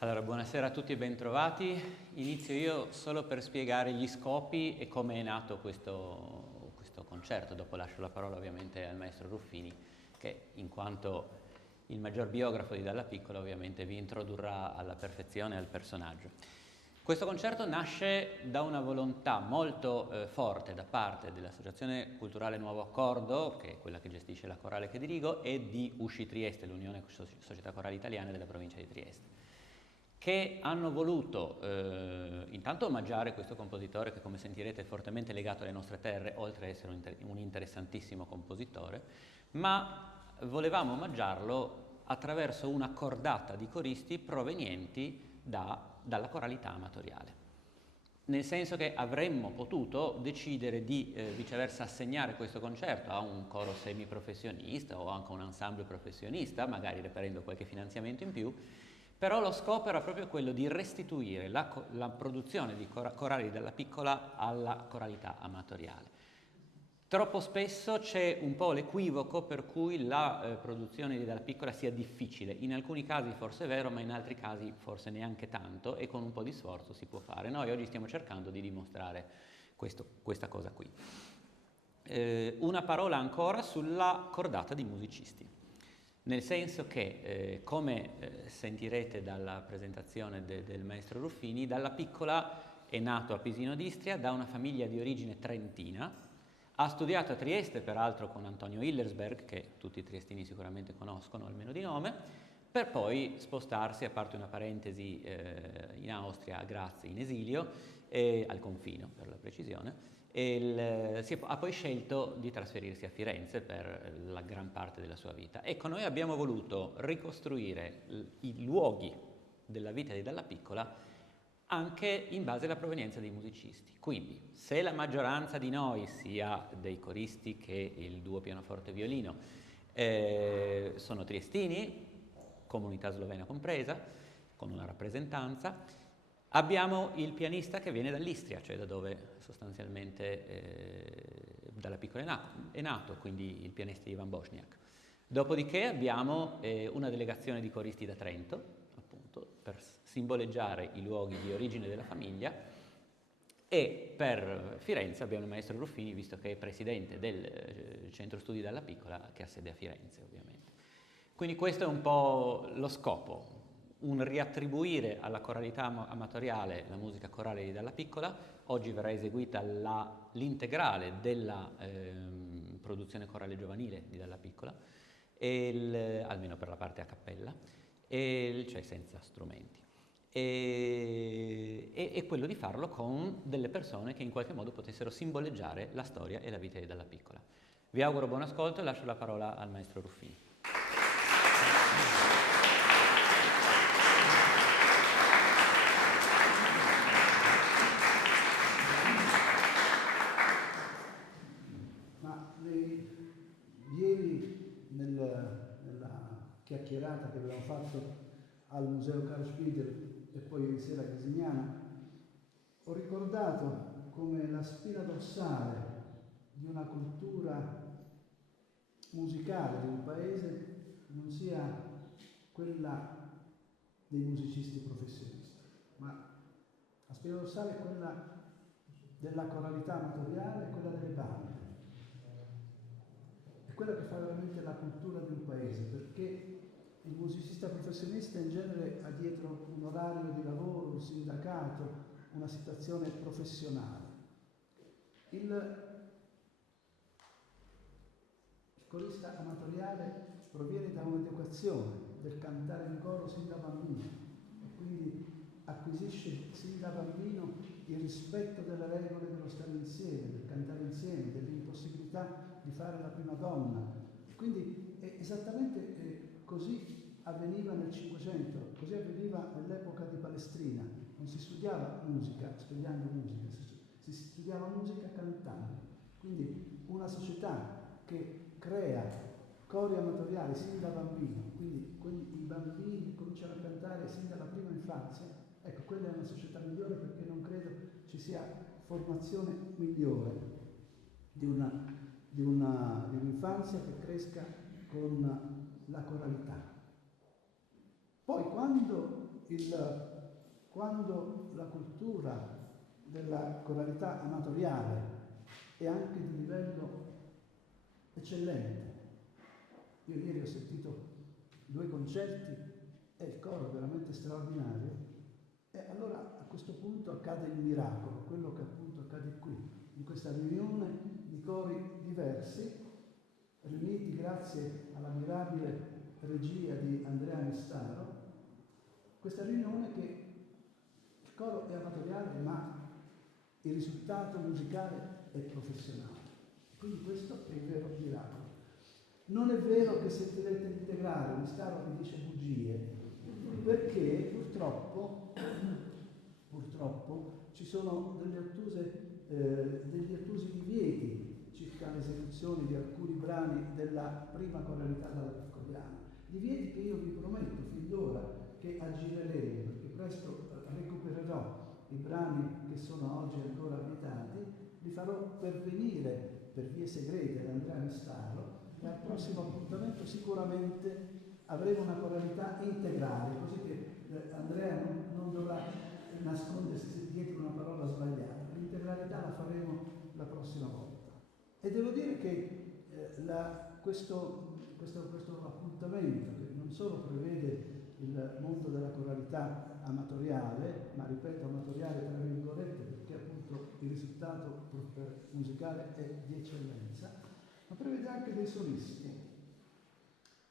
Allora, buonasera a tutti e bentrovati. Inizio io solo per spiegare gli scopi e come è nato questo concerto. Dopo lascio la parola ovviamente al maestro Ruffini, che in quanto il maggior biografo di Dalla Piccola ovviamente vi introdurrà alla perfezione al personaggio. Questo concerto nasce da una volontà molto forte da parte dell'Associazione Culturale Nuovo Accordo, che è quella che gestisce la corale che dirigo, e di USCI Trieste, l'Unione Società Corali Italiane della provincia di Trieste, che hanno voluto intanto omaggiare questo compositore che, come sentirete, è fortemente legato alle nostre terre, oltre ad essere un interessantissimo compositore, ma volevamo omaggiarlo attraverso una cordata di coristi provenienti dalla coralità amatoriale. Nel senso che avremmo potuto decidere di viceversa assegnare questo concerto a un coro semiprofessionista o anche a un ensemble professionista, magari reperendo qualche finanziamento in più, però lo scopo era proprio quello di restituire la produzione di corali Dalla Piccola alla coralità amatoriale. Troppo spesso c'è un po' l'equivoco per cui la produzione di Dalla Piccola sia difficile. In alcuni casi forse è vero, ma in altri casi forse neanche tanto, e con un po' di sforzo si può fare. Noi oggi stiamo cercando di dimostrare questa cosa qui. Una parola ancora sulla cordata di musicisti. Nel senso che, come sentirete dalla presentazione del maestro Ruffini, Dalla Piccola è nato a Pisino d'Istria da una famiglia di origine trentina. Ha studiato a Trieste, peraltro con Antonio Hillersberg, che tutti i triestini sicuramente conoscono, almeno di nome, per poi spostarsi, a parte una parentesi, in Austria, a Graz, in esilio, al confino per la precisione, ha poi scelto di trasferirsi a Firenze per la gran parte della sua vita. Ecco, noi abbiamo voluto ricostruire i luoghi della vita di Dalla Piccola anche in base alla provenienza dei musicisti. Quindi, se la maggioranza di noi, sia dei coristi che il duo pianoforte-violino, sono triestini, comunità slovena compresa, con una rappresentanza, abbiamo il pianista che viene dall'Istria, cioè da dove sostanzialmente Dalla Piccola è nato, quindi il pianista Ivan Bosniak. Dopodiché abbiamo una delegazione di coristi da Trento, appunto, per simboleggiare i luoghi di origine della famiglia, e per Firenze abbiamo il maestro Ruffini, visto che è presidente del centro studi Dalla Piccola, che ha sede a Firenze, ovviamente. Quindi questo è un po' lo scopo, un riattribuire alla coralità amatoriale la musica corale di Dalla Piccola. Oggi verrà eseguita l'integrale della produzione corale giovanile di Dalla Piccola, almeno per la parte a cappella, cioè senza strumenti. E quello di farlo con delle persone che in qualche modo potessero simboleggiare la storia e la vita di Dalla Piccola. Vi auguro buon ascolto e lascio la parola al maestro Ruffini. Ieri nella chiacchierata che abbiamo fatto al Museo Carl Spiegel e poi ieri sera a Grisignana, ho ricordato come la spina dorsale di una cultura musicale di un paese non sia quella dei musicisti professionisti, ma la spina dorsale è quella della coralità amatoriale e quella delle bande. È quella che fa veramente la cultura di un paese, perché il musicista professionista in genere ha dietro un orario di lavoro, un sindacato, una situazione professionale. Il corista amatoriale proviene da un'educazione del cantare in coro sin da bambino e quindi acquisisce sin da bambino il rispetto delle regole dello stare insieme, del cantare insieme, dell'impossibilità di fare la prima donna. Quindi esattamente così avveniva nel Cinquecento, così avveniva nell'epoca di Palestrina. Non si studiava musica studiando musica, si studiava musica cantando. Quindi una società che crea cori amatoriali sin da bambino, quindi i bambini cominciano a cantare sin dalla prima infanzia, ecco, quella è una società migliore, perché non credo ci sia formazione migliore di un'infanzia che cresca con la coralità. Poi quando quando la cultura della coralità amatoriale è anche di livello eccellente. Io ieri ho sentito 2 concerti e il coro è veramente straordinario, e allora a questo punto accade il miracolo, quello che appunto accade qui, in questa riunione di cori diversi, riuniti grazie alla mirabile regia di Andrea Mistaro, questa riunione che il coro è amatoriale ma il risultato musicale è professionale. Quindi questo è il vero miracolo. Non è vero che sentirete integrare, Mistaro vi dice bugie, perché purtroppo ci sono degli ottusi divieti circa l'esecuzione di alcuni brani della prima coralità dalla Piccoliana. Divieti che io vi prometto fin d'ora che aggireremo, perché presto recupererò i brani che sono oggi ancora vietati, li farò pervenire per vie segrete ad Andrea Mistaro, e al prossimo appuntamento sicuramente avremo una coralità integrale, così che Andrea non dovrà nascondersi dietro una parola sbagliata. L'integralità la faremo la prossima volta. E devo dire che questo appuntamento, che non solo prevede il mondo della coralità amatoriale, ma ripeto amatoriale tra virgolette perché appunto il risultato musicale è di eccellenza, ma prevede anche dei solisti.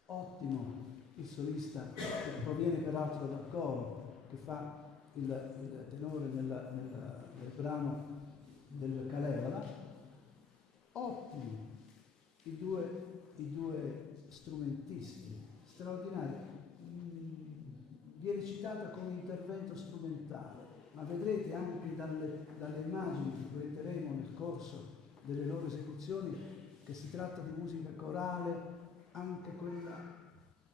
Ottimo il solista, che proviene peraltro dal coro, che fa il tenore nel brano del Kalevala. Ottimi i due strumentisti, straordinari. Viene citata come intervento strumentale, ma vedrete anche dalle immagini che vedremo nel corso delle loro esecuzioni che si tratta di musica corale, anche quella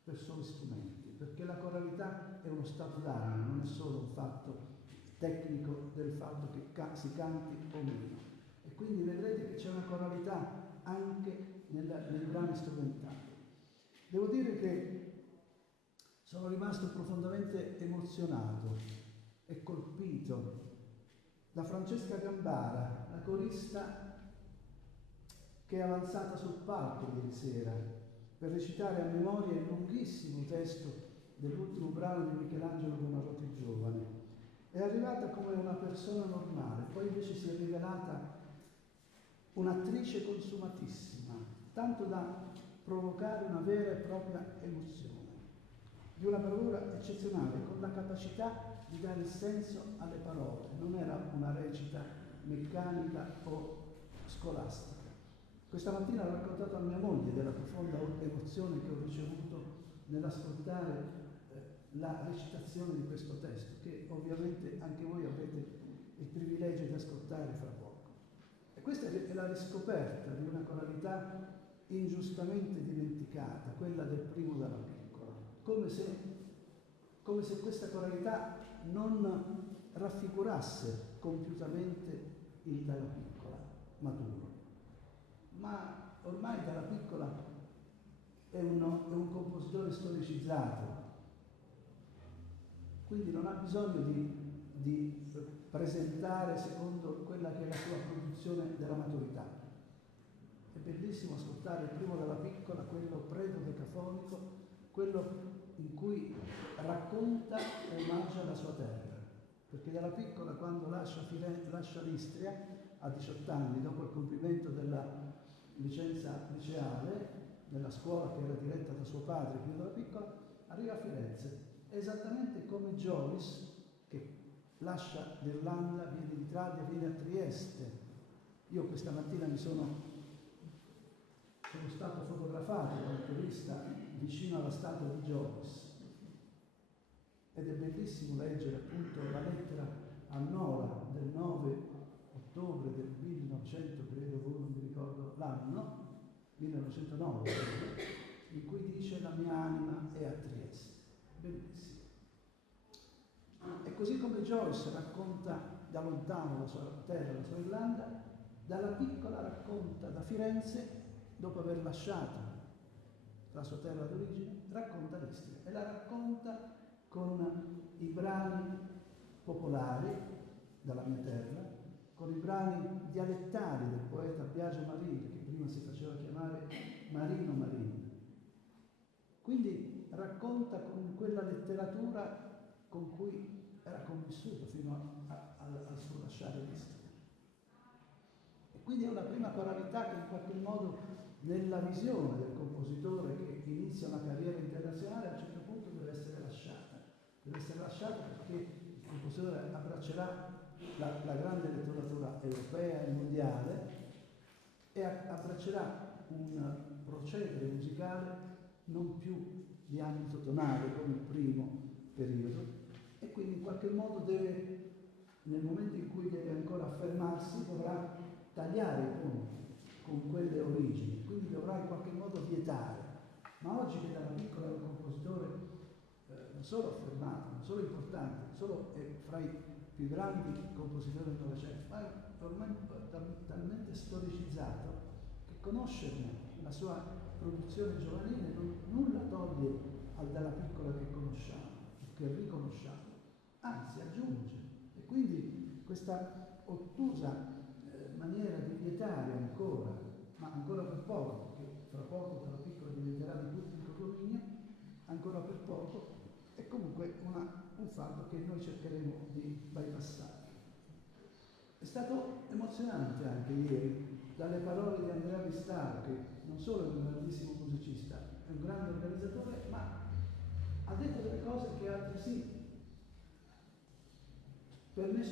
per soli strumenti, perché la coralità è uno stato d'animo, non è solo un fatto tecnico del fatto che si canti o meno. E quindi vedrete che c'è una coralità anche nei brani strumentali. Devo dire che sono rimasto profondamente emozionato e colpito da Francesca Gambara, la corista che è avanzata sul palco ieri sera per recitare a memoria il lunghissimo testo dell'ultimo brano di Michelangelo Buonarroti giovane. È arrivata come una persona normale, poi invece si è rivelata un'attrice consumatissima, tanto da provocare una vera e propria emozione, di una bravura eccezionale, con la capacità di dare il senso alle parole. Non era una recita meccanica o scolastica. Questa mattina ho raccontato a mia moglie della profonda emozione che ho ricevuto nell'ascoltare la recitazione di questo testo, che ovviamente anche voi avrete il privilegio di ascoltare fra poco. E questa è la riscoperta di una coralità ingiustamente dimenticata, quella del Primo dalla Piccola, come se questa coralità non raffigurasse compiutamente il Dalla Piccola maturo. Ma ormai Dalla Piccola è un compositore storicizzato, quindi non ha bisogno di presentare secondo quella che è la sua produzione della maturità. È bellissimo ascoltare il Primo Dalla Piccola, quello predo-decafonico, quello in cui racconta e omaggia la sua terra, perché Dalla Piccola, quando lascia l'Istria a 18 anni, dopo il compimento della licenza liceale, nella scuola che era diretta da suo padre, Pio Dalla Piccola, arriva a Firenze. È esattamente come Joyce, che lascia l'Irlanda, viene in Italia, viene a Trieste. Io questa mattina sono stato fotografato da un turista vicino alla statua di Joyce, ed è bellissimo leggere appunto la lettera a Nora del 9 ottobre del 1900, credo, non mi ricordo l'anno, 1909, in cui dice: la mia anima è a Trieste. Bellissimo. E così come Joyce racconta da lontano la sua terra, la sua Irlanda, Dalla Piccola racconta da Firenze, dopo aver lasciato la sua terra d'origine, racconta l'Istria, e la racconta con i brani popolari dalla mia terra, con i brani dialettali del poeta Biagio Marini, che prima si faceva chiamare Marino Marini. Quindi racconta con quella letteratura con cui era convissuto fino al suo lasciare l'Istria. E quindi è una prima coralità che in qualche modo, nella visione del compositore che inizia una carriera internazionale, a un certo punto deve essere lasciata. Deve essere lasciata perché il compositore abbraccerà la grande letteratura europea e mondiale e abbraccerà un procedere musicale non più di ambito tonale come il primo periodo, e quindi in qualche modo deve, nel momento in cui deve ancora affermarsi, dovrà tagliare i ponti con quelle origini, quindi dovrà in qualche modo vietare. Ma oggi che dalla piccola è un compositore non solo affermato, non solo importante, non solo è fra i più grandi compositori del Novecento, ma è ormai talmente storicizzato che conoscerne la sua produzione giovanile nulla toglie dalla piccola che conosciamo, che riconosciamo, anzi aggiunge. E quindi questa ottusa maniera di vietare ancora, ma ancora per poco, perché fra poco dalla piccola diventerà di pubblico dominio, ancora per poco, è comunque un fatto che noi cercheremo di bypassare. È stato emozionante anche ieri dalle parole di Andrea Mistaro, che non solo è un grandissimo musicista, è un grande organizzatore, ma ha detto delle cose che altresì per me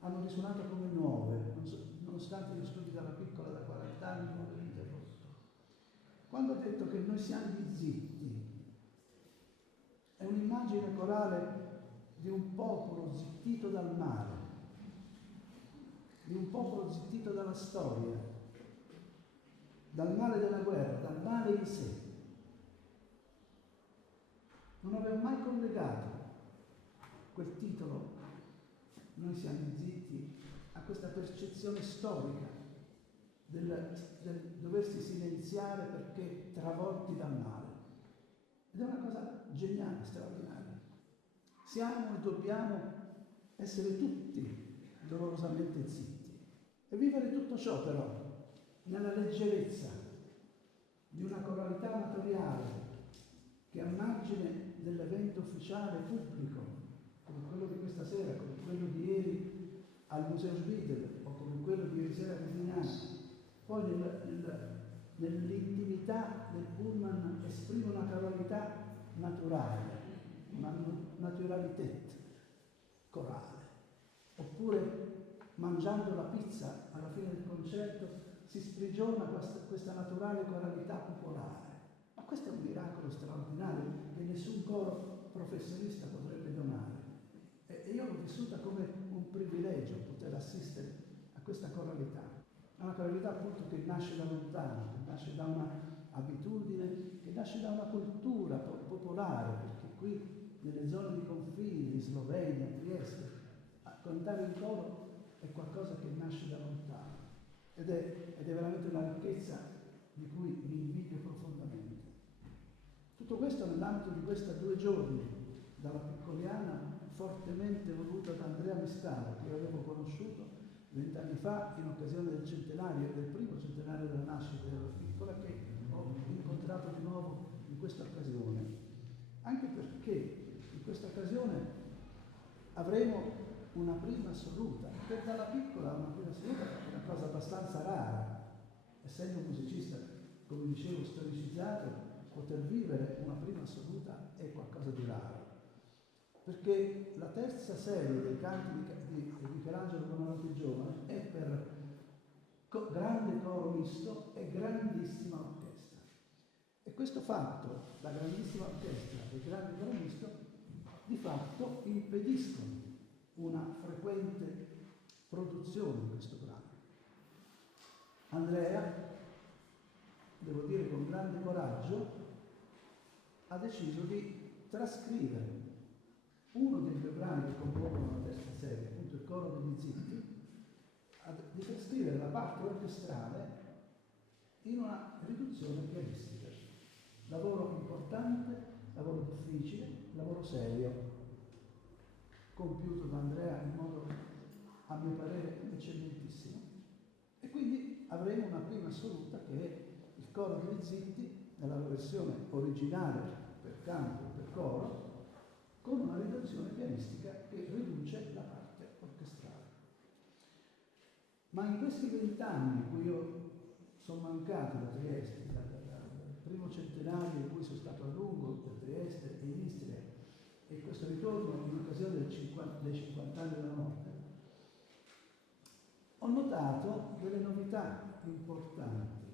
hanno risuonato come nuove, nonostante io studi dalla piccola da 40 anni non l'ho interrotto. Quando ha detto che noi siamo gli zitti, è un'immagine corale di un popolo zittito dal male, di un popolo zittito dalla storia, dal male della guerra, dal male in sé. Non avevo mai collegato quel titolo, noi siamo zitti, a questa percezione storica del doversi silenziare perché travolti dal male. Ed è una cosa geniale, straordinaria. Siamo e dobbiamo essere tutti dolorosamente zitti e vivere tutto ciò però nella leggerezza di una coralità amatoriale che a margine dell'evento ufficiale pubblico, come quello di questa sera, come quello di ieri al Museo Schwidel o come quello di ieri sera a Resignano, poi nell'intimità del pullman esprime una coralità naturale, una naturalità corale. Oppure mangiando la pizza alla fine del concerto si sprigiona questa naturale coralità popolare. Ma questo è un miracolo straordinario che nessun coro professionista potrebbe donare. E io l'ho vissuta come un privilegio poter assistere a questa coralità. È una coralità appunto che nasce da lontano, che nasce da un'abitudine, che nasce da una cultura popolare, perché qui nelle zone di confine, in Slovenia, Trieste, a cantare in coro è qualcosa che nasce da lontano ed è veramente una ricchezza di cui mi invidio profondamente. Tutto questo nell'ambito di questi 2 giorni dalla Piccoliana, fortemente voluta da Andrea Mistaro, che io avevo conosciuto 20 anni fa in occasione del centenario, del primo centenario della nascita della Piccola, che ho incontrato di nuovo in questa occasione, anche perché in questa occasione avremo una prima assoluta. Per dalla Piccola una prima assoluta è una cosa abbastanza rara, essendo un musicista, come dicevo, storicizzato, poter vivere una prima assoluta è qualcosa di raro, perché la terza serie dei canti di Michelangelo Buonarroti Giovane è per grande coro misto e grandissima orchestra. E questo fatto, la grandissima orchestra e il grande coro misto, di fatto impediscono una frequente produzione di questo brano. Andrea, devo dire con grande coraggio, ha deciso di trascrivere uno dei 2 brani che compongono la terza serie, appunto il coro degli zitti, di trascrivere la parte orchestrale in una riduzione pianistica. Lavoro importante, lavoro difficile, lavoro serio, compiuto da Andrea in modo, a mio parere, eccellentissimo. E quindi avremo una prima assoluta che è il coro degli Zitti, nella versione originale per canto e per coro, con una riduzione pianistica che riduce la parte orchestrale. Ma in questi 20 anni in cui io sono mancato da Trieste, dal primo centenario in cui sono stato a lungo da Trieste e in Istria, e questo ritorno in occasione dei 50 anni della morte, ho notato delle novità importanti.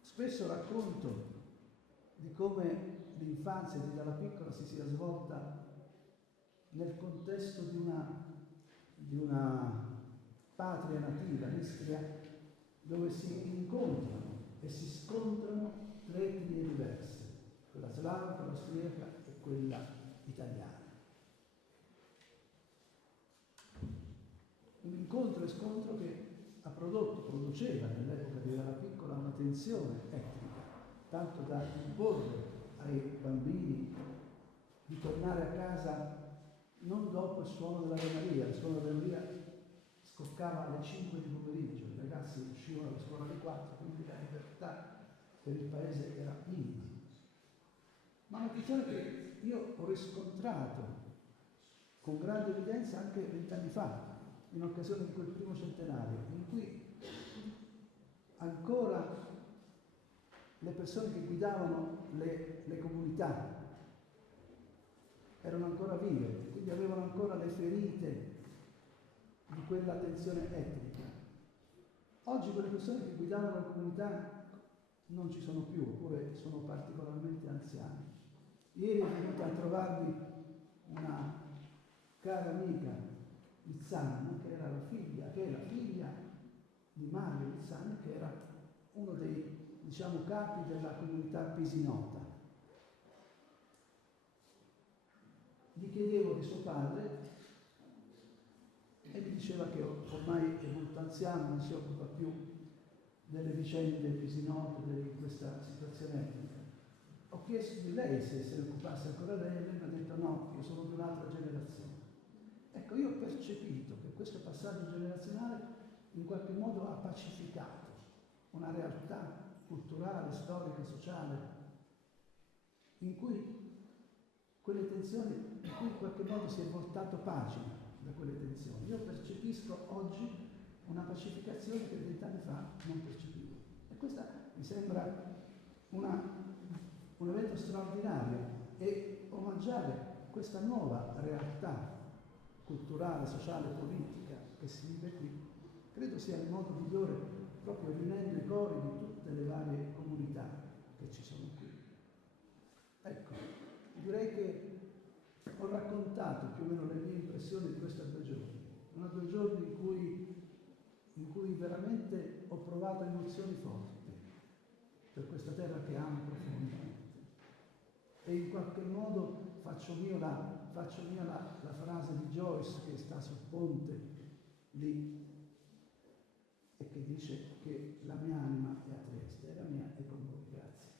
Spesso racconto di come l'infanzia di Dalla Piccola si sia svolta nel contesto di una patria nativa, l'Istria, dove si incontrano e si scontrano tre etnie diverse, quella slava, quella austriaca e quella italiana. Un incontro e scontro che produceva nell'epoca di Dalla Piccola una tensione etnica, tanto da imporre ai bambini di tornare a casa non dopo il suono della Maria. Il suono della Maria scoccava alle 5 di pomeriggio, i ragazzi uscivano alla scuola alle 4, quindi la libertà per il paese era minima. Ma una questione che io ho riscontrato con grande evidenza anche 20 anni fa, in occasione di quel primo centenario, in cui ancora le persone che guidavano le comunità erano ancora vive, quindi avevano ancora le ferite di quella tensione etnica. Oggi quelle persone che guidavano la comunità non ci sono più, oppure sono particolarmente anziani. Ieri è venuta a trovarmi una cara amica Lizzani, che è la figlia di Mario Lizzani, che era uno dei, capi della comunità pisinota. Gli chiedevo di suo padre e mi diceva che ormai è molto anziano, non si occupa più delle vicende pisinote, di questa situazione etnica. Ho chiesto di lei se ne occupasse ancora lei e lei mi ha detto no, io sono di un'altra generazione. Ecco, io ho percepito che questo passaggio generazionale in qualche modo ha pacificato una realtà culturale, storica, sociale, in cui quelle tensioni, in cui in qualche modo si è voltato pagina da quelle tensioni. Io percepisco oggi una pacificazione che 20 anni fa non percepivo. E questa mi sembra un evento straordinario, e omaggiare questa nuova realtà culturale, sociale, politica che si vive qui, credo sia il modo migliore, proprio riunendo i cori di tutte le varie comunità che ci sono qui. Ecco, direi che ho raccontato più o meno le mie impressioni di questi 2 giorni. Sono 2 giorni in cui veramente ho provato emozioni forti per questa terra che amo profondamente. E in qualche modo faccio mia la frase di Joyce che sta sul ponte lì e che dice che la mia anima è a Trieste e la mia è con voi. Grazie.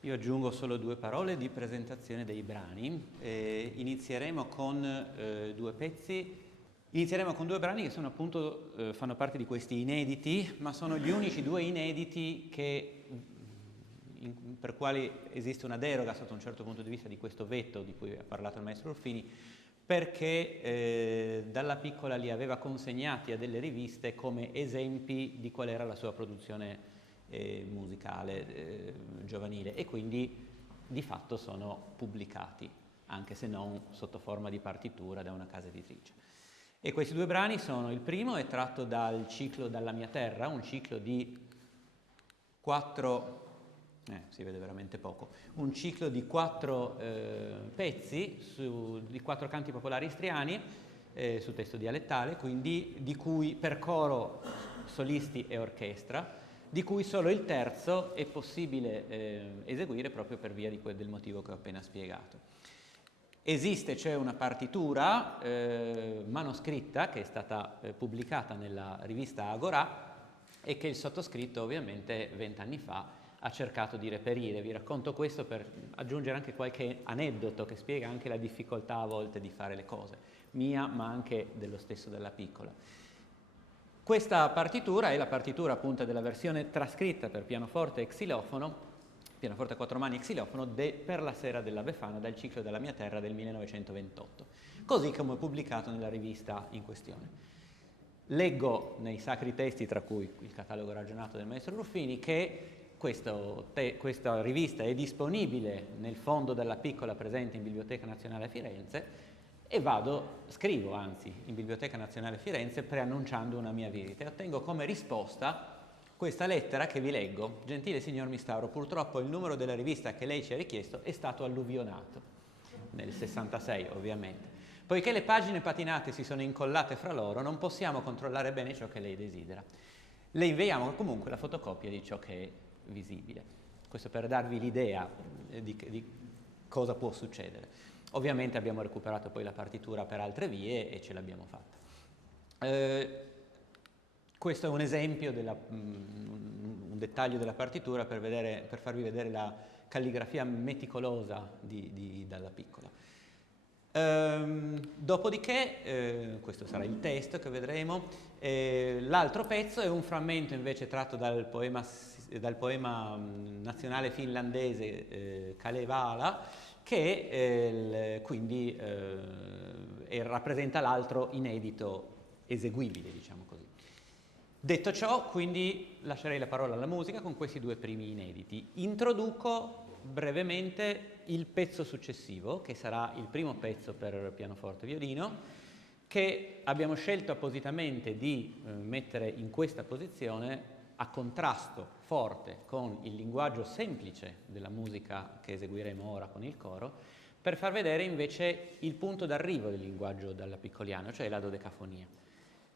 Io aggiungo solo 2 parole di presentazione dei brani. Inizieremo con 2 pezzi. Inizieremo con 2 brani che sono appunto, fanno parte di questi inediti, ma sono gli unici 2 inediti per quali esiste una deroga sotto un certo punto di vista di questo vetto di cui ha parlato il maestro Ruffini, perché Dalla Piccola li aveva consegnati a delle riviste come esempi di qual era la sua produzione musicale giovanile, e quindi di fatto sono pubblicati, anche se non sotto forma di partitura, da una casa editrice. E questi 2 brani sono: il primo è tratto dal ciclo Dalla mia terra, un ciclo di 4 si vede veramente poco, un ciclo di 4 pezzi di 4 canti popolari istriani su testo dialettale, quindi di cui per coro, solisti e orchestra, di cui solo il terzo è possibile eseguire proprio per via del motivo che ho appena spiegato. Esiste, c'è una partitura manoscritta che è stata pubblicata nella rivista Agorà e che il sottoscritto ovviamente 20 anni fa ha cercato di reperire. Vi racconto questo per aggiungere anche qualche aneddoto che spiega anche la difficoltà a volte di fare le cose, mia ma anche dello stesso Dalla Piccola. Questa partitura è la partitura appunto della versione trascritta per pianoforte e xilofono, pianoforte a 4 mani e xilofono, per la Sera della Befana dal ciclo della mia terra del 1928, così come pubblicato nella rivista in questione. Leggo nei sacri testi, tra cui il catalogo ragionato del maestro Ruffini, che questa rivista è disponibile nel fondo Dalla Piccola presente in Biblioteca Nazionale a Firenze e scrivo in Biblioteca Nazionale a Firenze preannunciando una mia visita e ottengo come risposta questa lettera che vi leggo. Gentile signor Mistauro, purtroppo il numero della rivista che lei ci ha richiesto è stato alluvionato, nel 66 ovviamente. Poiché le pagine patinate si sono incollate fra loro, non possiamo controllare bene ciò che lei desidera. Le inviamo comunque la fotocopia di ciò che è visibile. Questo per darvi l'idea di cosa può succedere. Ovviamente abbiamo recuperato poi la partitura per altre vie e ce l'abbiamo fatta. Questo è un esempio, un dettaglio della partitura per farvi vedere la calligrafia meticolosa di Dalla Piccola. Dopodiché, questo sarà il testo che vedremo, l'altro pezzo è un frammento invece tratto dal poema nazionale finlandese Kalevala, che quindi rappresenta l'altro inedito eseguibile, diciamo così. Detto ciò, quindi lascerei la parola alla musica con questi due primi inediti. Introduco brevemente il pezzo successivo, che sarà il primo pezzo per pianoforte e violino, che abbiamo scelto appositamente di mettere in questa posizione a contrasto forte con il linguaggio semplice della musica che eseguiremo ora con il coro, per far vedere invece il punto d'arrivo del linguaggio dallapiccoliano, cioè la dodecafonia.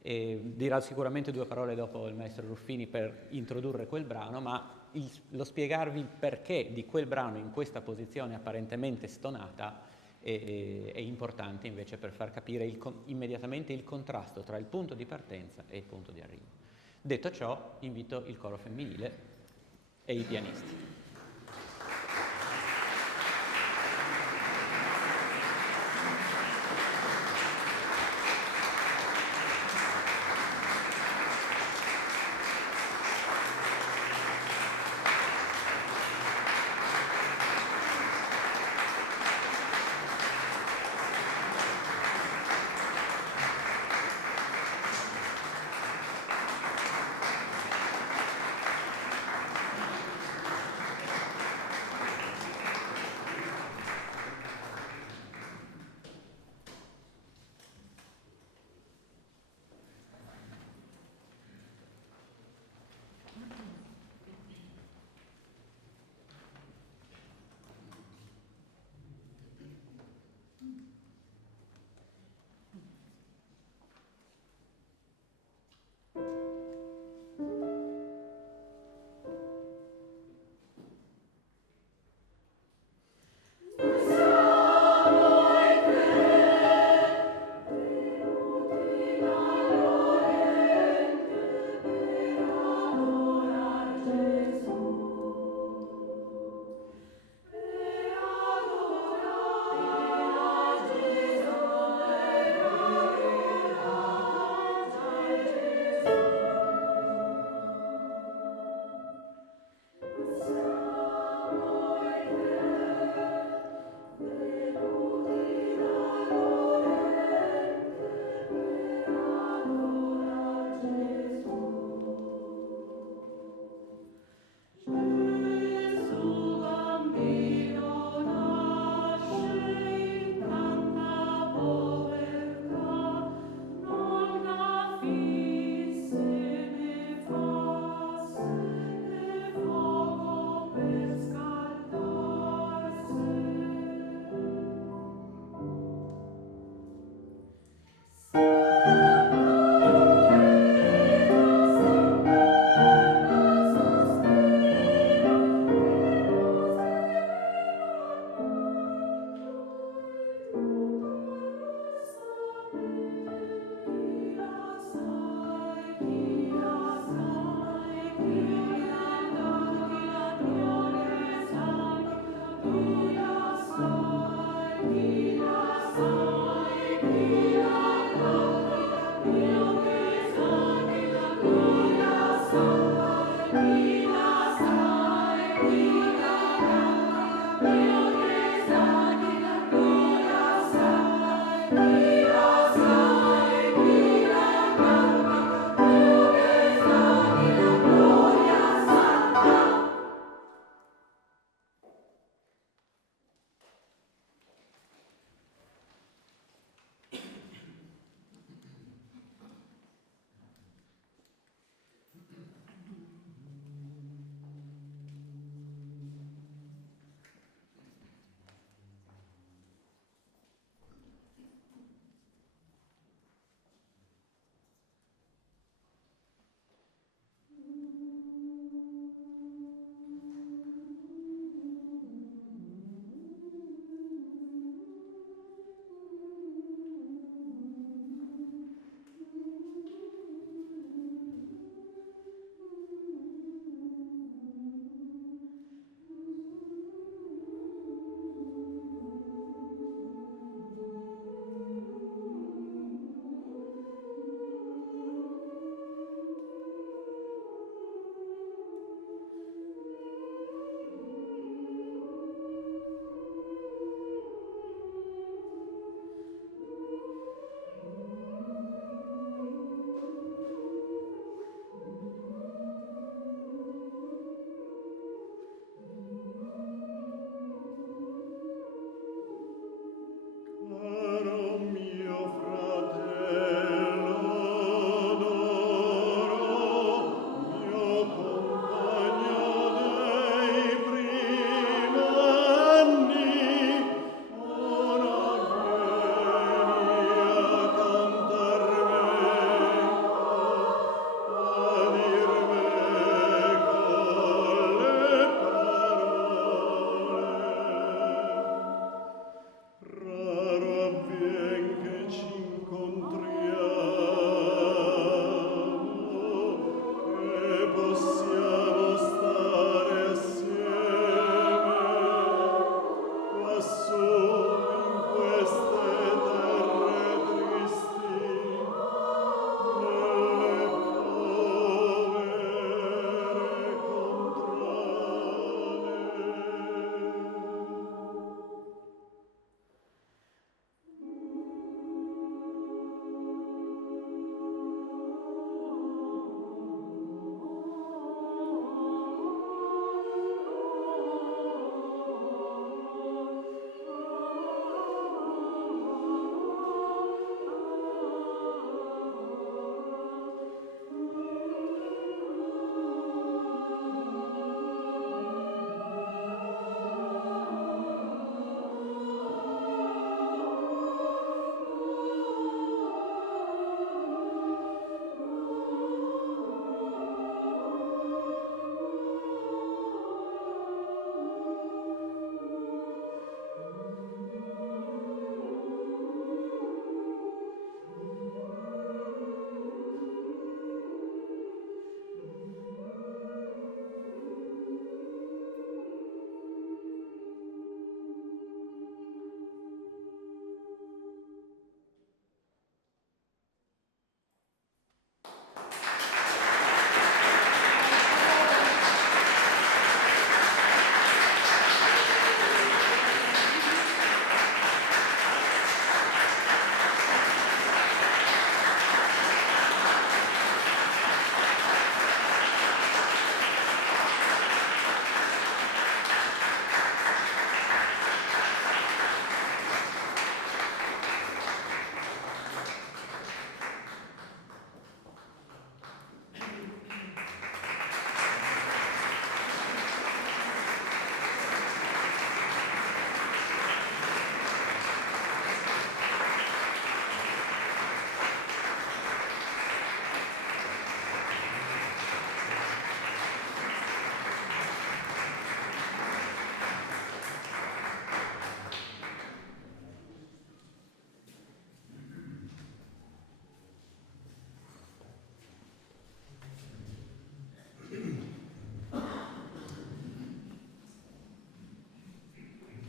Dirà sicuramente due parole dopo il maestro Ruffini per introdurre quel brano, ma lo spiegarvi il perché di quel brano in questa posizione apparentemente stonata è importante invece per far capire immediatamente il contrasto tra il punto di partenza e il punto di arrivo. Detto ciò, invito il coro femminile e i pianisti.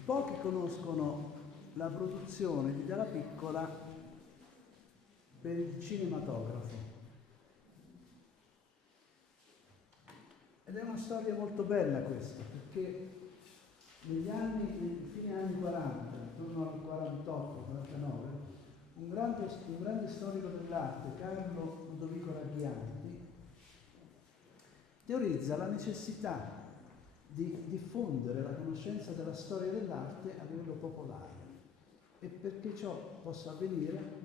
Pochi conoscono la produzione di Dalla Piccola per il cinematografo. Ed è una storia molto bella questa, perché nei fine anni 40, intorno al 48-49, un grande storico dell'arte, Carlo Ludovico Ragghianti, teorizza la necessità di diffondere la conoscenza della storia dell'arte a livello popolare, e perché ciò possa avvenire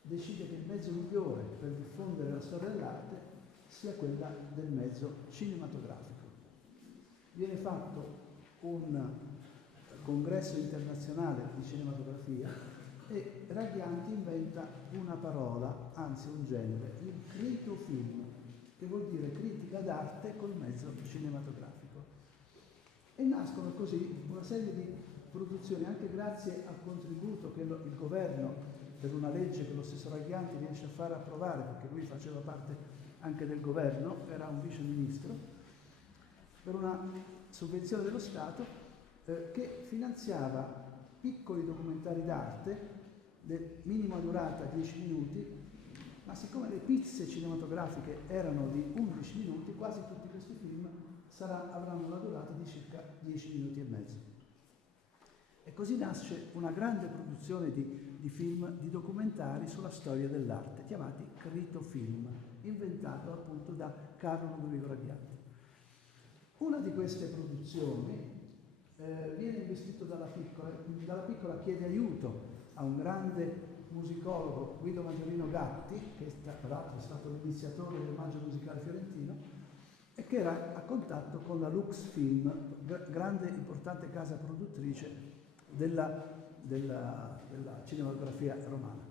decide che il mezzo migliore per diffondere la storia dell'arte sia quella del mezzo cinematografico. Viene fatto un congresso internazionale di cinematografia e Ragghianti inventa una parola, anzi un genere, il critofilm, che vuol dire critica d'arte col mezzo cinematografico. E nascono così una serie di produzioni, anche grazie al contributo che il governo, per una legge che lo stesso Ragghianti riesce a fare approvare, perché lui faceva parte anche del governo, era un vice ministro, per una sovvenzione dello Stato che finanziava piccoli documentari d'arte, minima durata 10 minuti, ma siccome le pizze cinematografiche erano di 11 minuti, quasi tutti questi film avranno la durata di circa 10 minuti e mezzo. E così nasce una grande produzione di film, di documentari sulla storia dell'arte, chiamati critofilm, inventato appunto da Carlo Ludovico Ragghianti. Una di queste produzioni viene investito Dalla Piccola. Dalla Piccola chiede aiuto a un grande musicologo, Guido Maggiorino Gatti, che tra l'altro è stato l'iniziatore del Maggio Musicale Fiorentino, e che era a contatto con la Lux Film, grande importante casa produttrice della cinematografia romana.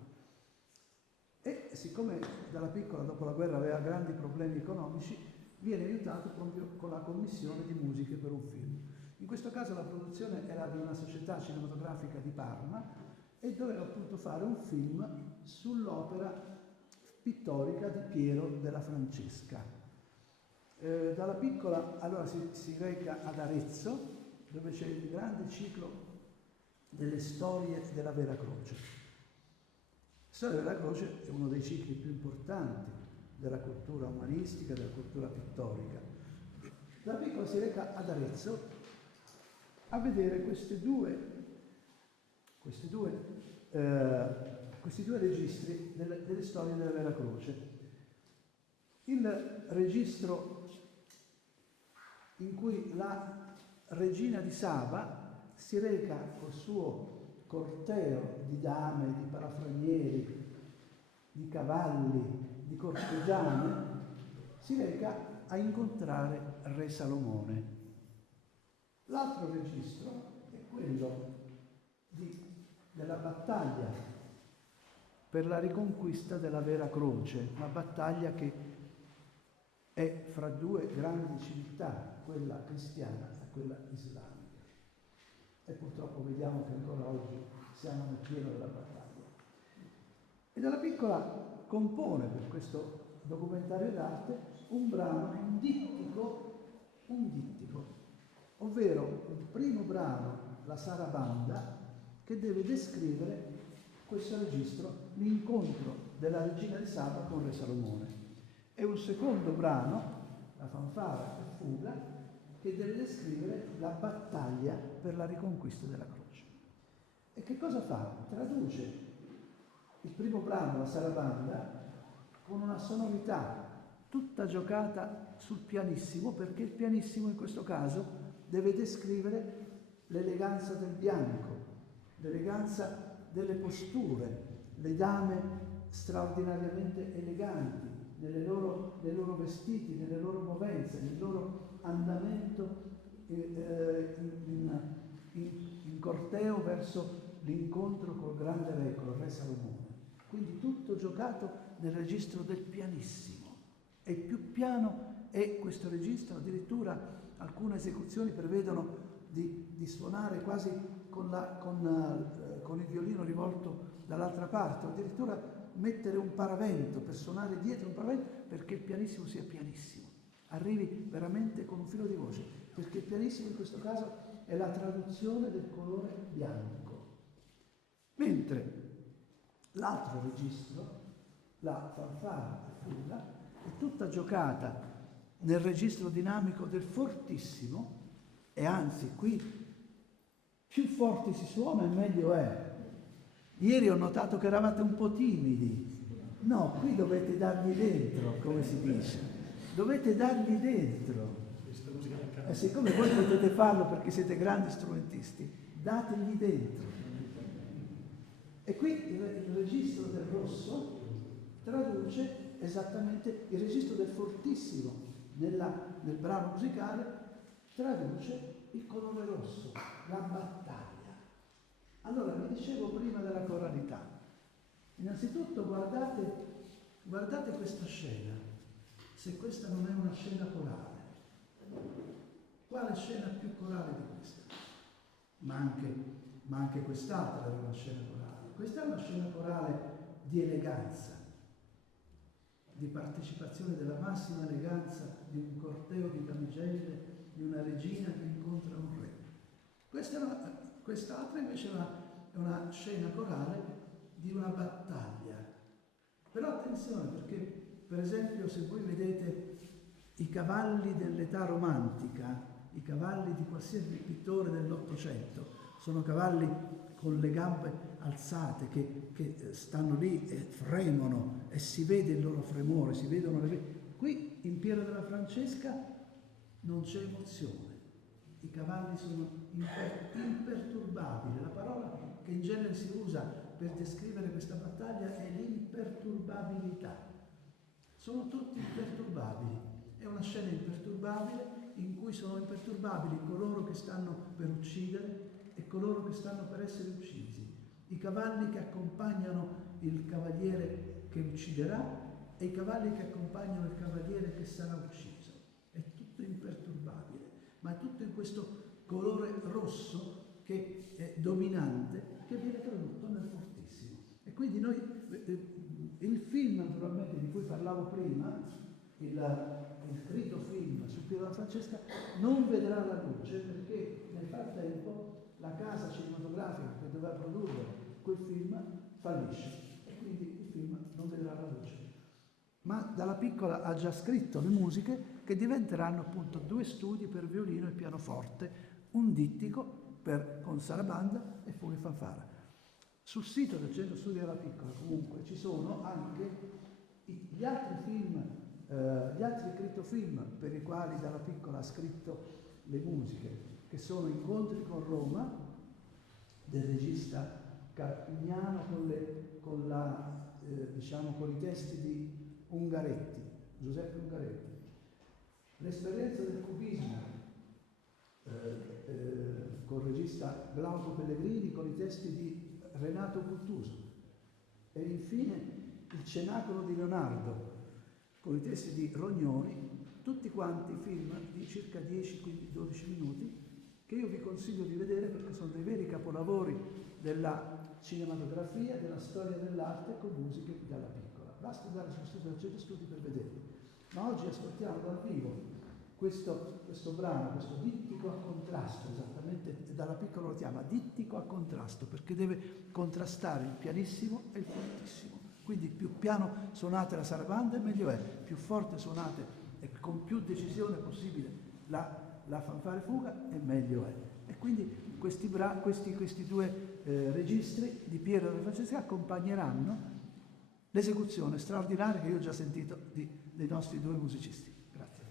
E siccome Dalla Piccola dopo la guerra aveva grandi problemi economici, viene aiutato proprio con la commissione di musiche per un film. In questo caso la produzione era di una società cinematografica di Parma e doveva appunto fare un film sull'opera pittorica di Piero della Francesca. Dalla Piccola allora si reca ad Arezzo, dove c'è il grande ciclo delle storie della Vera Croce. La storia della Vera Croce è uno dei cicli più importanti della cultura umanistica, della cultura pittorica. Dalla Piccola si reca ad Arezzo a vedere questi due registri delle storie della Vera Croce. Il registro in cui la regina di Saba si reca col suo corteo di dame, di parafranieri, di cavalli, di corteggiane, si reca a incontrare Re Salomone. L'altro registro è quello della battaglia per la riconquista della Vera Croce, una battaglia che è fra due grandi civiltà, quella cristiana e quella islamica. E purtroppo vediamo che ancora oggi siamo nel pieno della battaglia. E Dalla Piccola compone per questo documentario d'arte un brano, un dittico, ovvero il primo brano, la Sarabanda, che deve descrivere questo registro, l'incontro della regina di Saba con Re Salomone. E un secondo brano, la fanfara e fuga, che deve descrivere la battaglia per la riconquista della croce. E che cosa fa? Traduce il primo brano, la Sarabanda, con una sonorità tutta giocata sul pianissimo, perché il pianissimo in questo caso deve descrivere l'eleganza del bianco, l'eleganza delle posture, le dame straordinariamente eleganti, nei loro vestiti, nelle loro movenze, nel loro andamento in corteo verso l'incontro col grande re, col re Salomone. Quindi tutto giocato nel registro del pianissimo. E più piano è questo registro, addirittura alcune esecuzioni prevedono di suonare quasi con il violino rivolto dall'altra parte, o addirittura mettere un paravento per suonare dietro un paravento, perché il pianissimo sia pianissimo, arrivi veramente con un filo di voce, perché il pianissimo in questo caso è è la traduzione del colore bianco. Mentre l'altro registro, la fanfara e fuga, è tutta giocata nel registro dinamico del fortissimo, e anzi qui più forte si suona e meglio è. Ieri ho notato che eravate un po' timidi. No, qui dovete dargli dentro, come si dice. Dovete dargli dentro. E siccome voi potete farlo perché siete grandi strumentisti, dategli dentro. E qui il registro del rosso traduce esattamente il registro del fortissimo nel brano musicale, traduce il colore rosso, la battaglia. Allora, vi dicevo prima della coralità. Innanzitutto guardate questa scena, se questa non è una scena corale. Quale scena più corale di questa? Ma anche quest'altra era una scena corale. Questa è una scena corale di eleganza, di partecipazione della massima eleganza di un corteo di damigelle, di una regina che incontra un re. Quest'altra invece è una scena corale di una battaglia. Però attenzione, perché per esempio se voi vedete i cavalli dell'età romantica, i cavalli di qualsiasi pittore dell'Ottocento, sono cavalli con le gambe alzate che stanno lì e fremono e si vede il loro fremore, si vedono Qui in Piero della Francesca non c'è emozione, i cavalli sono imperturbabili. La parola che in genere si usa per descrivere questa battaglia è l'imperturbabilità. Sono tutti imperturbabili, è una scena imperturbabile in cui sono imperturbabili coloro che stanno per uccidere e coloro che stanno per essere uccisi, i cavalli che accompagnano il cavaliere che ucciderà e i cavalli che accompagnano il cavaliere che sarà ucciso. È tutto imperturbabile, ma è tutto in questo colore rosso che è dominante, che viene tradotto nel fortissimo. E quindi noi, il film naturalmente di cui parlavo prima, il trito film su Piero della Francesca, non vedrà la luce perché nel frattempo la casa cinematografica che doveva produrre quel film fallisce e quindi il film non vedrà la luce. Ma Dalla Piccola ha già scritto le musiche che diventeranno appunto 2 studi per violino e pianoforte, un dittico con sarabanda e fuga e fanfara. Sul sito del Centro Studi Dalla Piccola comunque ci sono anche gli altri film, gli altri crittofilm per i quali Dalla Piccola ha scritto le musiche, che sono Incontri con Roma del regista Carpignano con i testi di Ungaretti, Giuseppe Ungaretti. L'esperienza del cubismo col regista Glauco Pellegrini con i testi di Renato Guttuso. E infine Il Cenacolo di Leonardo con i testi di Rognoni, tutti quanti film di circa 10-12 minuti che io vi consiglio di vedere perché sono dei veri capolavori della cinematografia, della storia dell'arte con musiche di Dalla Piccola. Basta andare sul sito del Centro Studi per vederli. Ma oggi ascoltiamo dal vivo questo brano, questo dittico a contrasto, esattamente Dalla Piccola lo chiama dittico a contrasto perché deve contrastare il pianissimo e il fortissimo. Quindi più piano suonate la sarabanda meglio è, più forte suonate e con più decisione possibile la fanfara fuga e meglio è. E quindi questi 2 registri di Piero della Francesca accompagneranno l'esecuzione straordinaria che io ho già sentito dei nostri 2 musicisti. Grazie.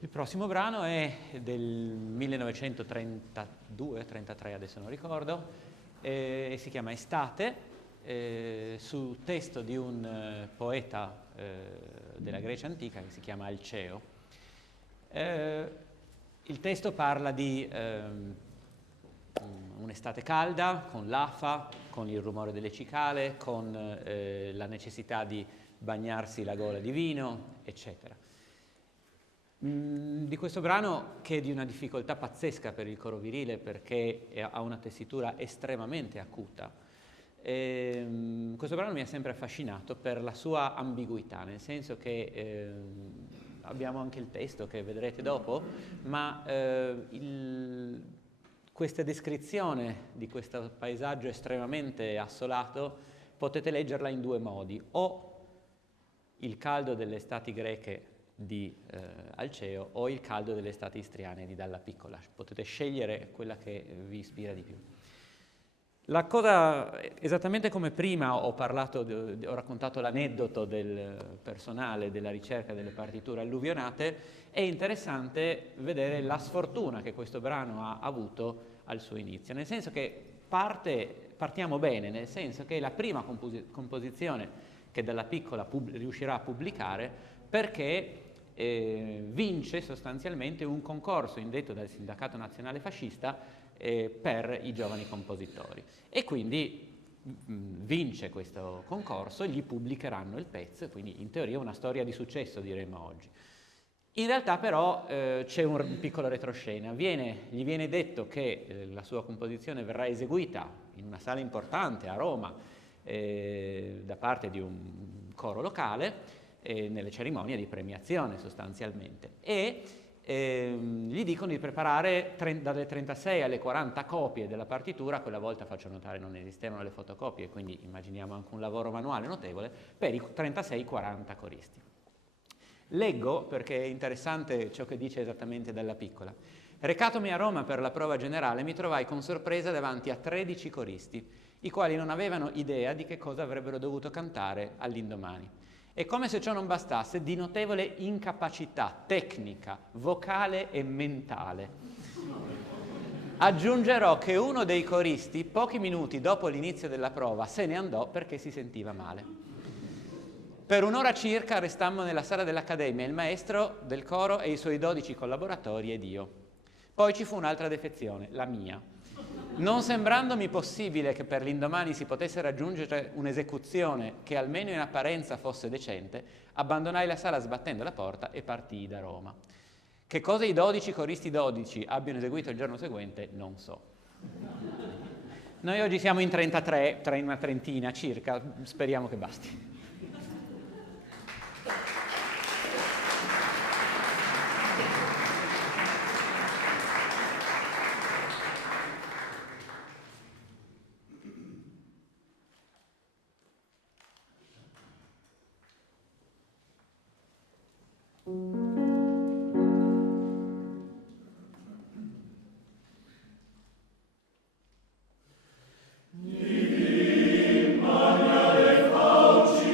Il prossimo brano è del 1932-33, adesso non ricordo, e si chiama Estate, su testo di un poeta della Grecia antica che si chiama Alceo. Il testo parla di un'estate calda, con l'afa, con il rumore delle cicale, con la necessità di bagnarsi la gola di vino, eccetera. Di questo brano, che è di una difficoltà pazzesca per il coro virile perché ha una tessitura estremamente acuta, questo brano mi ha sempre affascinato per la sua ambiguità, nel senso che abbiamo anche il testo che vedrete dopo, ma questa descrizione di questo paesaggio estremamente assolato potete leggerla in due modi: o il caldo delle estati greche di Alceo o il caldo delle estati istriane di Dalla Piccola. Potete scegliere quella che vi ispira di più. La cosa, esattamente come prima ho raccontato l'aneddoto del personale della ricerca delle partiture alluvionate, è interessante vedere la sfortuna che questo brano ha avuto al suo inizio, nel senso che partiamo bene, nel senso che è la prima composizione che Dalla Piccola riuscirà a pubblicare, perché vince sostanzialmente un concorso indetto dal Sindacato Nazionale Fascista per i giovani compositori, e quindi vince questo concorso, gli pubblicheranno il pezzo, quindi in teoria una storia di successo, diremmo oggi. In realtà però c'è un piccolo retroscena. Gli viene detto che la sua composizione verrà eseguita in una sala importante a Roma da parte di un coro locale, nelle cerimonie di premiazione sostanzialmente, e gli dicono di preparare dalle 36 alle 40 copie della partitura. Quella volta, faccio notare, non esistevano le fotocopie, quindi immaginiamo anche un lavoro manuale notevole per i 36-40 coristi. Leggo, perché è interessante ciò che dice esattamente Dalla Piccola. Recatomi a Roma per la prova generale, mi trovai con sorpresa davanti a 13 coristi, i quali non avevano idea di che cosa avrebbero dovuto cantare all'indomani. E come se ciò non bastasse, di notevole incapacità tecnica, vocale e mentale. Aggiungerò che uno dei coristi, pochi minuti dopo l'inizio della prova, se ne andò perché si sentiva male. Per un'ora circa restammo nella sala dell'Accademia, il maestro del coro e i suoi 12 collaboratori ed io. Poi ci fu un'altra defezione, la mia. Non sembrandomi possibile che per l'indomani si potesse raggiungere un'esecuzione che almeno in apparenza fosse decente, abbandonai la sala sbattendo la porta e partii da Roma. Che cosa i 12 coristi 12 abbiano eseguito il giorno seguente, non so. Noi oggi siamo in 33, una trentina circa, speriamo che basti. Divin Maria de Fauci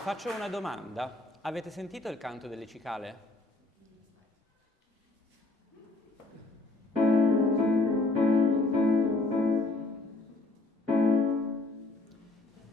faccio una domanda. Avete sentito il canto delle cicale?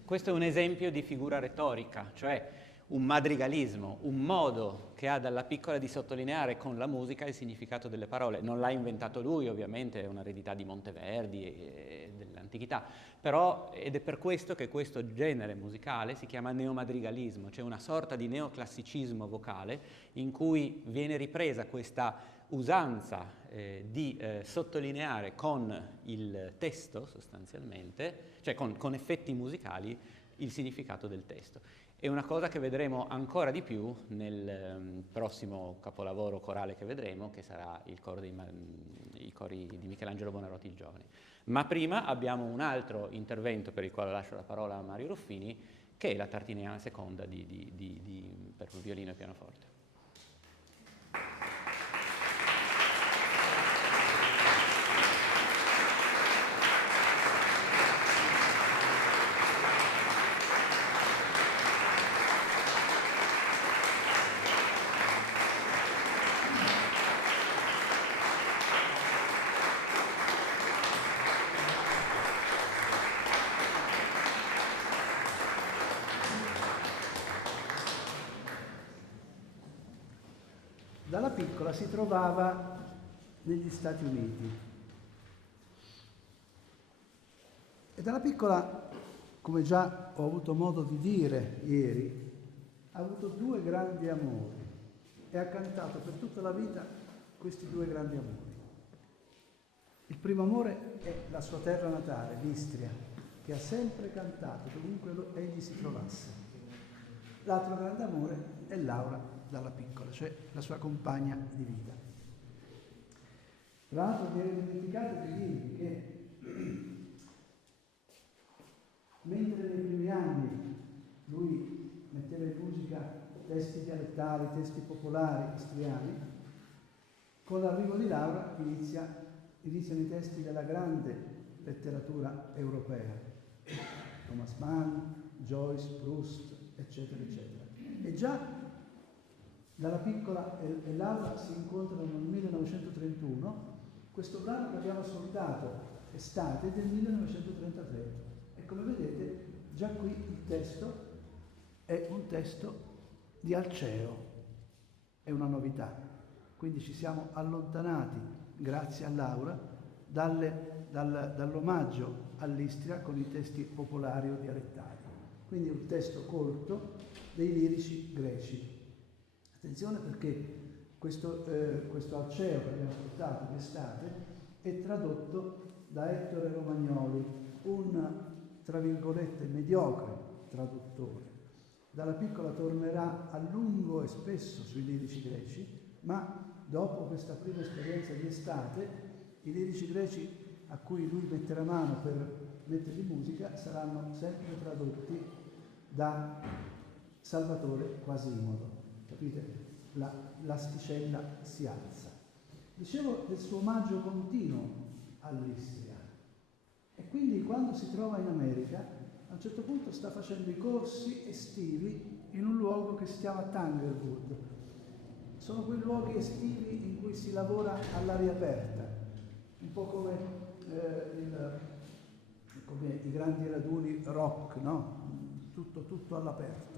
Questo è un esempio di figura retorica, cioè un madrigalismo, un modo che ha dalla piccola di sottolineare con la musica il significato delle parole. Non l'ha inventato lui, ovviamente, è un'eredità di Monteverdi e dell'antichità, però ed è per questo che questo genere musicale si chiama neomadrigalismo, cioè una sorta di neoclassicismo vocale in cui viene ripresa questa usanza di sottolineare con il testo sostanzialmente, cioè con effetti musicali, il significato del testo. È una cosa che vedremo ancora di più nel prossimo capolavoro corale che vedremo, che sarà i cori di Michelangelo Buonarroti il Giovane. Ma prima abbiamo un altro intervento per il quale lascio la parola a Mario Ruffini, che è la Tartiniana seconda per violino e pianoforte. Dalla piccola si trovava negli Stati Uniti e dalla piccola, come già ho avuto modo di dire ieri, ha avuto due grandi amori e ha cantato per tutta la vita questi due grandi amori. Il primo amore è la sua terra natale, l'Istria, che ha sempre cantato dovunque egli si trovasse. L'altro grande amore è Laura dalla piccola, cioè la sua compagna di vita. Tra l'altro mi ero dimenticato di dirvi che mentre nei primi anni lui metteva in musica testi dialettali, testi popolari istriani, con l'arrivo di Laura iniziano i testi della grande letteratura europea, Thomas Mann, Joyce, Proust, eccetera, eccetera. E già dalla piccola e Laura si incontrano nel 1931, questo brano che abbiamo ascoltato estate del 1933 e come vedete già qui il testo è un testo di Alceo, è una novità, quindi ci siamo allontanati grazie a Laura dall'omaggio all'Istria con i testi popolari o dialettali, quindi un testo colto dei lirici greci. Attenzione perché questo Alceo che abbiamo ascoltato d'estate è tradotto da Ettore Romagnoli, un, tra virgolette, mediocre traduttore. Dalla piccola tornerà a lungo e spesso sui lirici greci, ma dopo questa prima esperienza di estate, i lirici greci a cui lui metterà mano per metterli in musica saranno sempre tradotti da Salvatore Quasimodo. Capite? L'asticella si alza. Dicevo del suo omaggio continuo all'Istria e quindi quando si trova in America a un certo punto sta facendo i corsi estivi in un luogo che si chiama Tanglewood. Sono quei luoghi estivi in cui si lavora all'aria aperta, un po' come i grandi raduni rock, no? Tutto all'aperto.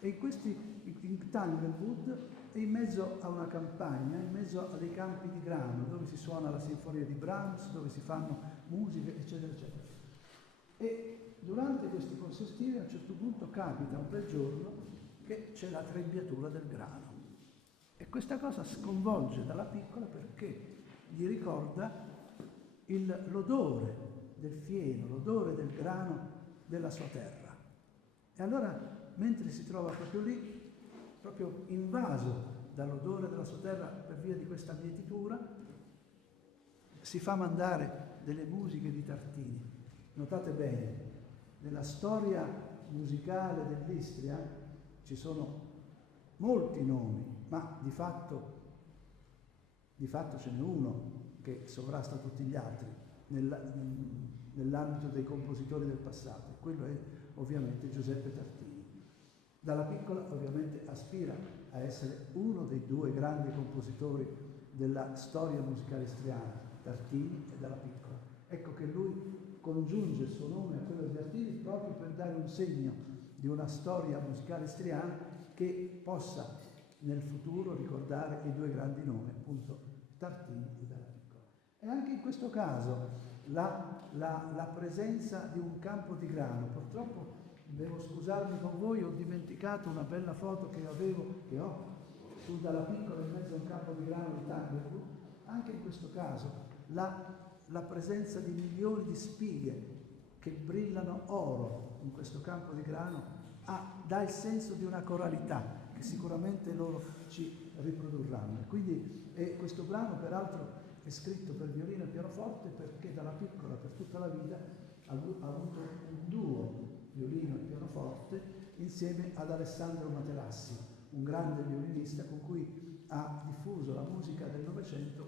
E in Tanglewood è in mezzo a una campagna, in mezzo a dei campi di grano, dove si suona la sinfonia di Brahms, dove si fanno musiche, eccetera, eccetera. E durante questi corsi estivi a un certo punto capita un bel giorno che c'è la trebbiatura del grano. E questa cosa sconvolge dalla piccola perché gli ricorda l'odore del fieno, l'odore del grano della sua terra. E allora, mentre si trova proprio lì, proprio invaso dall'odore della sua terra per via di questa mietitura, si fa mandare delle musiche di Tartini. Notate bene, nella storia musicale dell'Istria ci sono molti nomi, ma di fatto ce n'è uno che sovrasta tutti gli altri nell'ambito dei compositori del passato, quello è ovviamente Giuseppe Tartini. Dalla Piccola ovviamente aspira a essere uno dei due grandi compositori della storia musicale istriana, Tartini e Dalla Piccola. Ecco che lui congiunge il suo nome a quello di Tartini proprio per dare un segno di una storia musicale istriana che possa nel futuro ricordare i due grandi nomi, appunto Tartini e Dalla Piccola. E anche in questo caso la presenza di un campo di grano, purtroppo devo scusarmi con voi, ho dimenticato una bella foto che ho su Dalla Piccola in mezzo a un campo di grano di Tanglewood. Anche in questo caso la presenza di milioni di spighe che brillano oro in questo campo di grano dà il senso di una coralità che sicuramente loro ci riprodurranno. Quindi questo brano peraltro è scritto per violino e pianoforte perché Dalla Piccola per tutta la vita ha avuto un duo violino e pianoforte insieme ad Alessandro Matelassi, un grande violinista con cui ha diffuso la musica del Novecento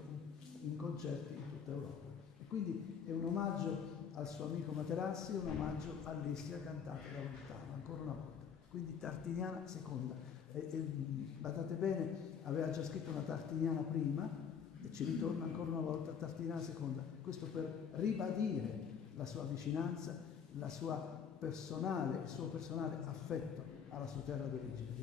in concerti in tutta Europa. E quindi è un omaggio al suo amico Matelassi, un omaggio all'Istria cantata da lontano, ancora una volta. Quindi Tartiniana seconda. Badate bene, aveva già scritto una Tartiniana prima e ci ritorna ancora una volta Tartiniana seconda. Questo per ribadire la sua vicinanza, il suo personale affetto alla sua terra d'origine.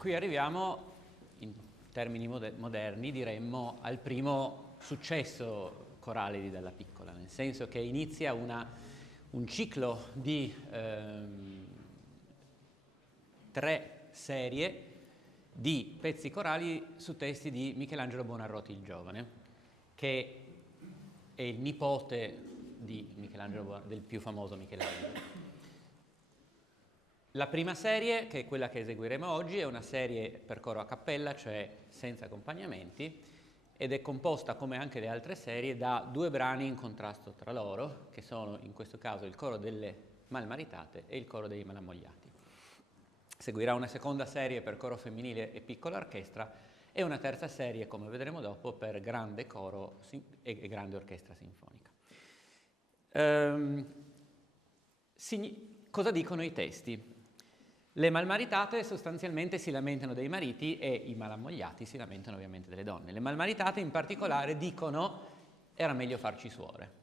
qui arriviamo, in termini moderni, diremmo, al primo successo corale di Dalla Piccola, nel senso che inizia un ciclo di 3 serie di pezzi corali su testi di Michelangelo Buonarroti il Giovane, che è il nipote di Michelangelo, del più famoso Michelangelo. La prima serie, che è quella che eseguiremo oggi, è una serie per coro a cappella, cioè senza accompagnamenti, ed è composta, come anche le altre serie, da 2 brani in contrasto tra loro, che sono in questo caso il coro delle Malmaritate e il coro dei Malammogliati. Seguirà una seconda serie per coro femminile e piccola orchestra e una terza serie, come vedremo dopo, per grande coro e grande orchestra sinfonica. Cosa dicono i testi? Le Malmaritate sostanzialmente si lamentano dei mariti e i Malammogliati si lamentano ovviamente delle donne. Le Malmaritate in particolare dicono era meglio farci suore.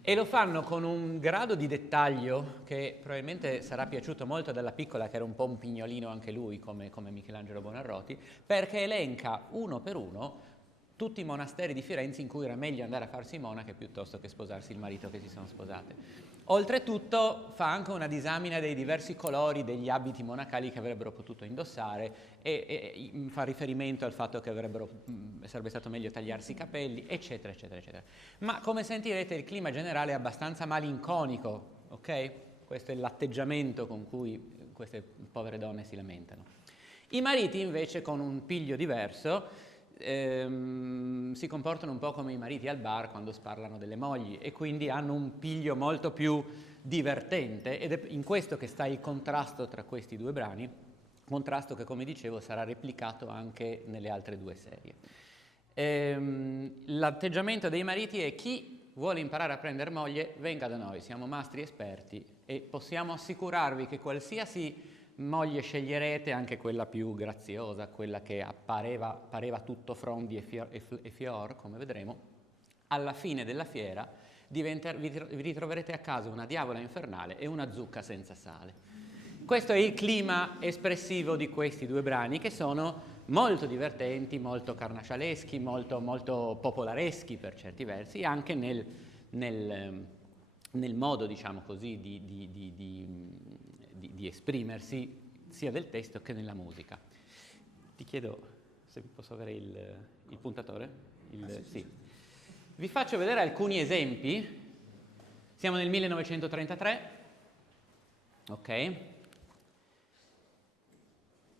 E lo fanno con un grado di dettaglio che probabilmente sarà piaciuto molto a Dalla Piccola, che era un po' un pignolino anche lui, come Michelangelo Buonarroti, perché elenca uno per uno tutti i monasteri di Firenze in cui era meglio andare a farsi monache piuttosto che sposarsi il marito che si sono sposate. Oltretutto fa anche una disamina dei diversi colori degli abiti monacali che avrebbero potuto indossare e fa riferimento al fatto che sarebbe stato meglio tagliarsi i capelli, eccetera, eccetera, eccetera. Ma come sentirete il clima generale è abbastanza malinconico, ok? Questo è l'atteggiamento con cui queste povere donne si lamentano. I mariti invece, con un piglio diverso, si comportano un po' come i mariti al bar quando sparlano delle mogli e quindi hanno un piglio molto più divertente, ed è in questo che sta il contrasto tra questi 2 brani, contrasto che, come dicevo, sarà replicato anche nelle altre 2 serie. L'atteggiamento dei mariti è: chi vuole imparare a prendere moglie venga da noi, siamo mastri esperti e possiamo assicurarvi che qualsiasi moglie sceglierete, anche quella più graziosa, quella che pareva tutto frondi e fior, come vedremo, alla fine della fiera vi ritroverete a casa una diavola infernale e una zucca senza sale. Questo è il clima espressivo di questi 2 brani, che sono molto divertenti, molto carnascialeschi, molto popolareschi per certi versi, anche nel modo, diciamo così, di esprimersi sia del testo che nella musica. Ti chiedo se posso avere il puntatore? Sì. Vi faccio vedere alcuni esempi. Siamo nel 1933, ok?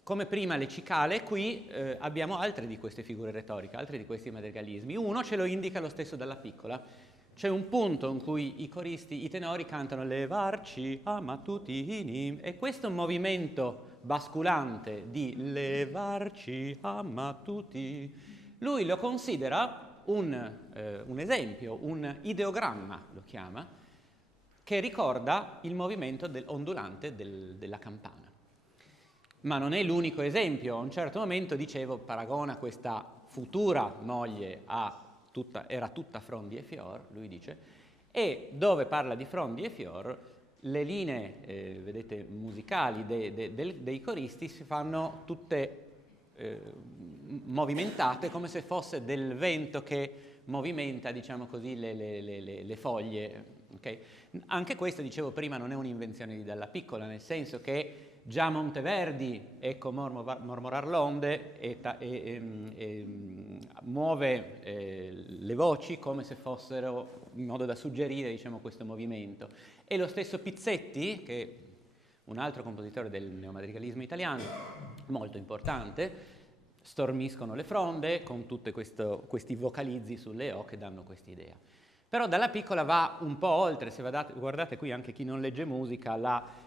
Come prima le cicale, qui abbiamo altre di queste figure retoriche, altri di questi madrigalismi. Uno ce lo indica lo stesso Dalla Piccola. C'è un punto in cui i coristi, i tenori cantano levarci a mattutini, e questo movimento basculante di levarci a mattuti, lui lo considera un esempio, un ideogramma, lo chiama, che ricorda il movimento ondulante della campana. Ma non è l'unico esempio. A un certo momento, dicevo, paragona questa futura moglie era tutta frondi e fior, lui dice, e dove parla di frondi e fior, le linee, vedete, musicali dei coristi si fanno tutte movimentate, come se fosse del vento che movimenta, diciamo così, le foglie. Okay? Anche questo, dicevo prima, non è un'invenzione di Dalla Piccola, nel senso che già Monteverdi, ecco mormorar l'onde, muove le voci come se fossero in modo da suggerire, diciamo, questo movimento. E lo stesso Pizzetti, che è un altro compositore del neomadrigalismo italiano, molto importante, stormiscono le fronde con tutti questi vocalizzi sulle O che danno quest'idea. Però Dalla Piccola va un po' oltre. Se guardate qui, anche chi non legge musica,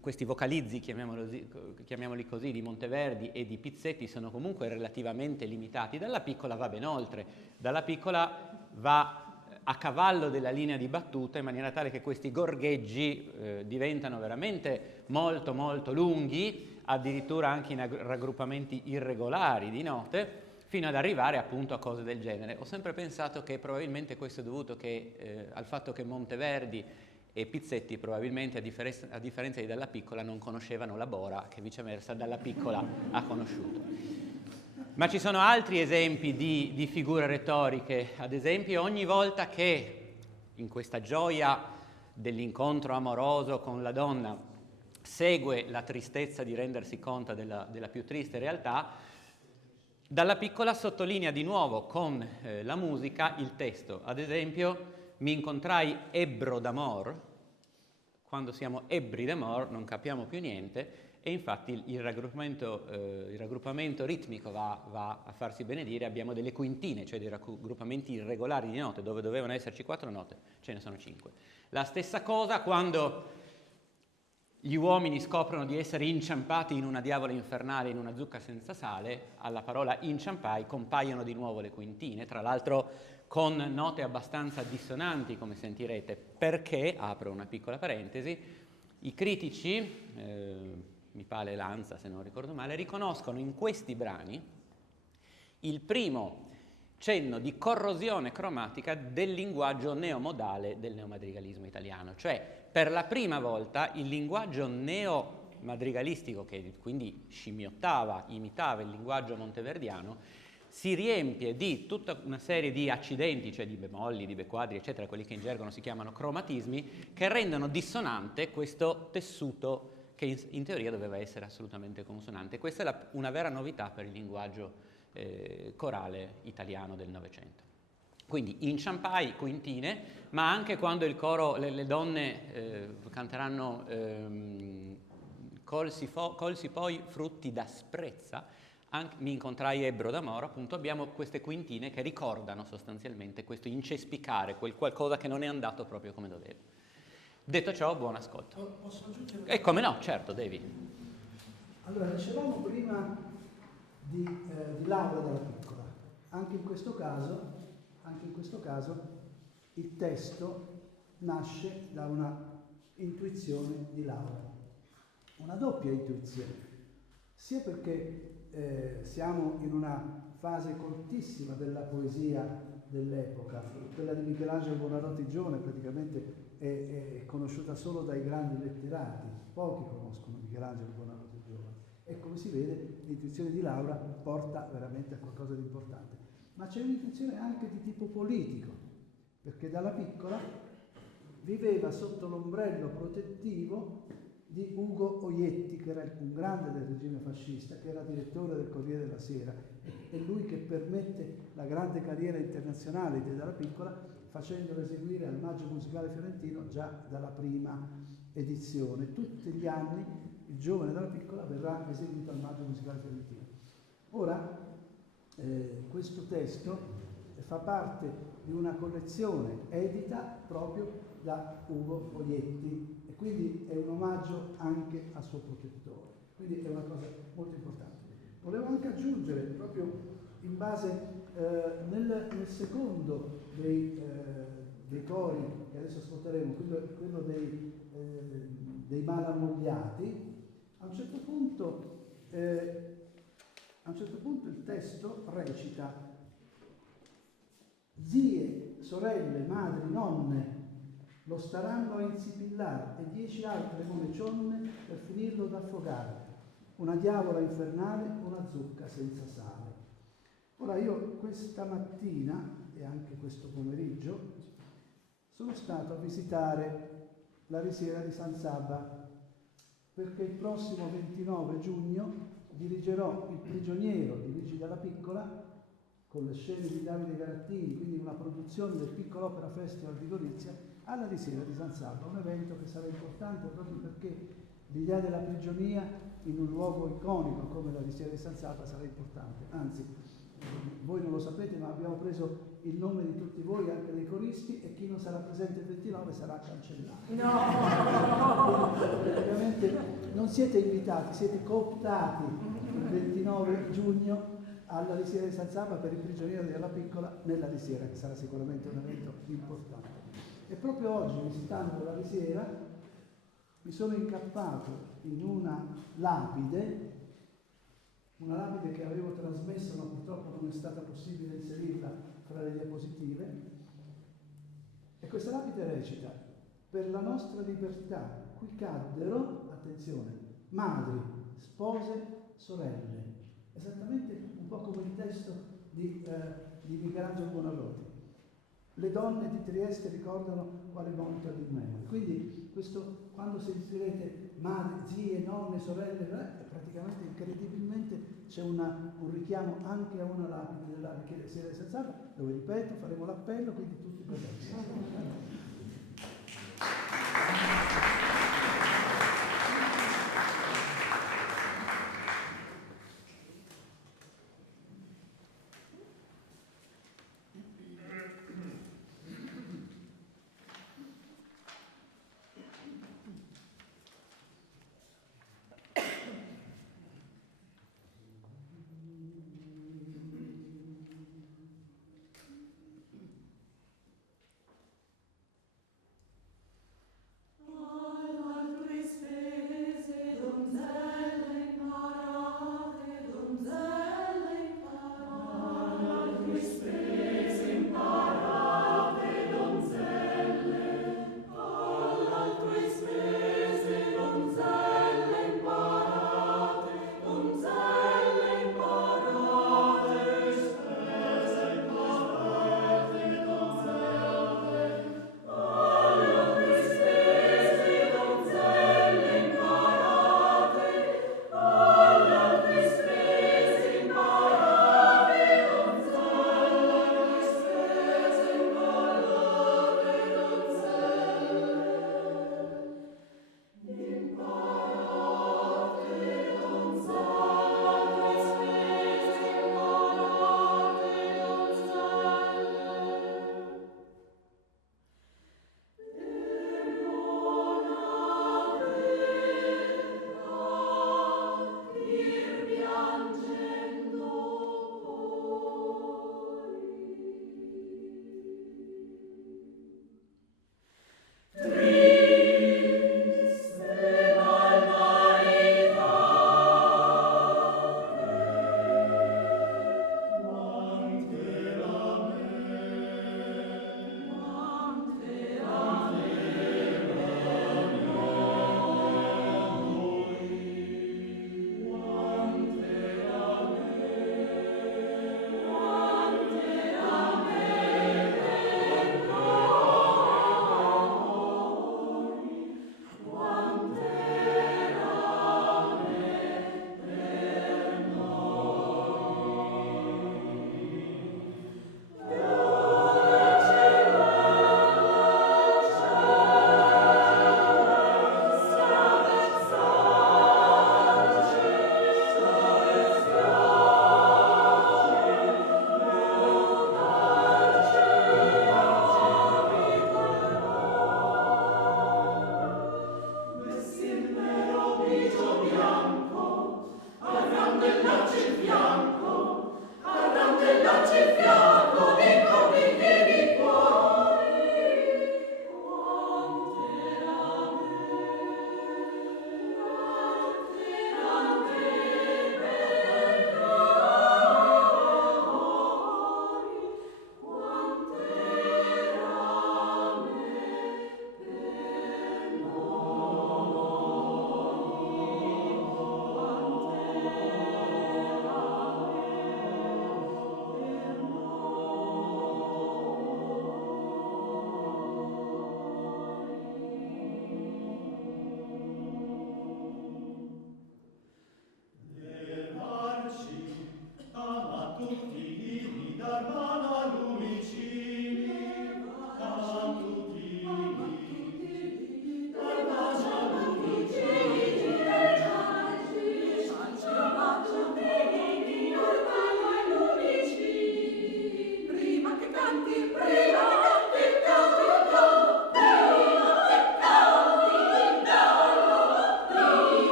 questi vocalizzi, chiamiamoli così, di Monteverdi e di Pizzetti sono comunque relativamente limitati. Dalla Piccola va ben oltre. Dalla Piccola va a cavallo della linea di battuta in maniera tale che questi gorgheggi diventano veramente molto molto lunghi, addirittura anche in raggruppamenti irregolari di note, fino ad arrivare appunto a cose del genere. Ho sempre pensato che probabilmente questo è dovuto al fatto che Monteverdi e Pizzetti probabilmente, a differenza di Dalla Piccola, non conoscevano la Bora, che viceversa Dalla Piccola ha conosciuto. Ma ci sono altri esempi di figure retoriche. Ad esempio, ogni volta che in questa gioia dell'incontro amoroso con la donna segue la tristezza di rendersi conto della più triste realtà, Dalla Piccola sottolinea di nuovo con la musica il testo. Ad esempio, mi incontrai ebbro d'amor. Quando siamo ebbri d'amor non capiamo più niente, e infatti il raggruppamento ritmico va a farsi benedire. Abbiamo delle quintine, cioè dei raggruppamenti irregolari di note, dove dovevano esserci 4 note, ce ne sono 5. La stessa cosa quando gli uomini scoprono di essere inciampati in una diavola infernale, in una zucca senza sale. Alla parola inciampai compaiono di nuovo le quintine, tra l'altro con note abbastanza dissonanti, come sentirete, perché, apro una piccola parentesi, i critici, mi pare Lanza se non ricordo male, riconoscono in questi brani il primo cenno di corrosione cromatica del linguaggio neomodale del neomadrigalismo italiano, cioè per la prima volta il linguaggio neomadrigalistico, che quindi scimmiottava, imitava il linguaggio monteverdiano, si riempie di tutta una serie di accidenti, cioè di bemolli, di bequadri, eccetera, quelli che in gergo si chiamano cromatismi, che rendono dissonante questo tessuto che in teoria doveva essere assolutamente consonante. Questa è una vera novità per il linguaggio corale italiano del Novecento. Quindi inciampai, quintine, ma anche quando il coro, le donne canteranno colsi poi frutti d'asprezza, mi incontrai ebbro d'amore, appunto abbiamo queste quintine che ricordano sostanzialmente questo incespicare, quel qualcosa che non è andato proprio come doveva. Detto ciò, buon ascolto. Posso aggiungere? E come no, certo, devi. Allora, dicevamo prima di Laura Dalla Piccola. Anche in questo caso il testo nasce da una intuizione di Laura, una doppia intuizione, sia perché siamo in una fase coltissima della poesia dell'epoca, quella di Michelangelo Buonarroti giovane praticamente è conosciuta solo dai grandi letterati, pochi conoscono Michelangelo Buonarroti giovane, e come si vede l'intuizione di Laura porta veramente a qualcosa di importante. Ma c'è un'intuizione anche di tipo politico, perché Dalla Piccola viveva sotto l'ombrello protettivo di Ugo Oietti, che era un grande del regime fascista, che era direttore del Corriere della Sera, è lui che permette la grande carriera internazionale di Dalla Piccola, facendolo eseguire al Maggio Musicale Fiorentino già dalla prima edizione. Tutti gli anni il giovane Dalla Piccola verrà eseguito al Maggio Musicale Fiorentino. Ora, questo testo fa parte di una collezione edita proprio da Ugo Oietti e quindi è un omaggio anche al suo protettore, quindi è una cosa molto importante. Volevo anche aggiungere, proprio in base nel secondo dei cori che adesso ascolteremo, quello dei malammogliati, a un certo punto il testo recita: zie, sorelle, madri, nonne lo staranno a insipillare e 10 altre monecione per finirlo d'affogare, una diavola infernale, una zucca senza sale. Ora io questa mattina e anche questo pomeriggio sono stato a visitare la risiera di San Sabba, perché il prossimo 29 giugno dirigerò Il prigioniero di Luigi Dalla Piccola con le scene di Davide Garattini, quindi una produzione del Piccolo Opera Festival di Gorizia, alla risiera di San Sabba, un evento che sarà importante proprio perché l'idea della prigionia in un luogo iconico come la risiera di San Sabba sarà importante. Anzi, voi non lo sapete, ma abbiamo preso il nome di tutti voi, anche dei coristi, e chi non sarà presente il 29 sarà cancellato. No! Praticamente non siete invitati, siete cooptati il 29 giugno alla risiera di San Sabba per il prigioniero di Dalla Piccola nella risiera, che sarà sicuramente un evento importante. E proprio oggi, visitando la risiera, mi sono incappato in una lapide che avevo trasmesso, ma purtroppo non è stata possibile inserirla fra le diapositive. E questa lapide recita: per la nostra libertà. Qui caddero, attenzione, madri, spose, sorelle, esattamente un po' come il testo di Michelangelo Buonarroti. Le donne di Trieste ricordano quale monito di memoria. Quindi questo, quando sentirete madri, zie, nonne, sorelle, praticamente incredibilmente c'è un richiamo anche a una lapide della Chiesa Senz'Altro, dove, ripeto, faremo l'appello, quindi tutti presenti. Ciao.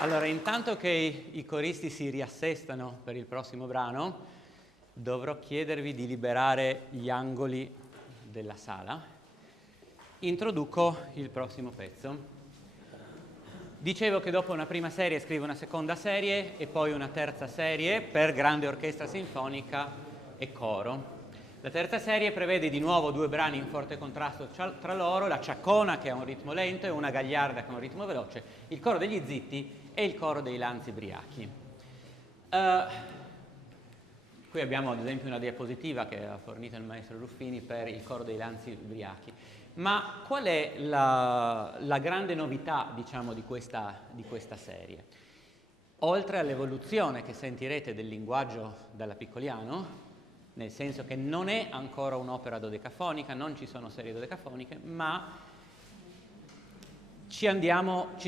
Allora, intanto che i coristi si riassestano per il prossimo brano, dovrò chiedervi di liberare gli angoli della sala. Introduco il prossimo pezzo. Dicevo che dopo una prima serie scrivo una seconda serie e poi una terza serie per grande orchestra sinfonica e coro. La terza serie prevede di nuovo 2 brani in forte contrasto tra loro, la Ciaccona che ha un ritmo lento e una Gagliarda che ha un ritmo veloce, il coro degli Zitti e il coro dei Lanzi Briachi. Qui abbiamo ad esempio una diapositiva che ha fornito il maestro Ruffini per il coro dei Lanzi Briachi. Ma qual è la grande novità, diciamo, di questa serie? Oltre all'evoluzione che sentirete del linguaggio dalla Piccoliano, nel senso che non è ancora un'opera dodecafonica, non ci sono serie dodecafoniche, ma ci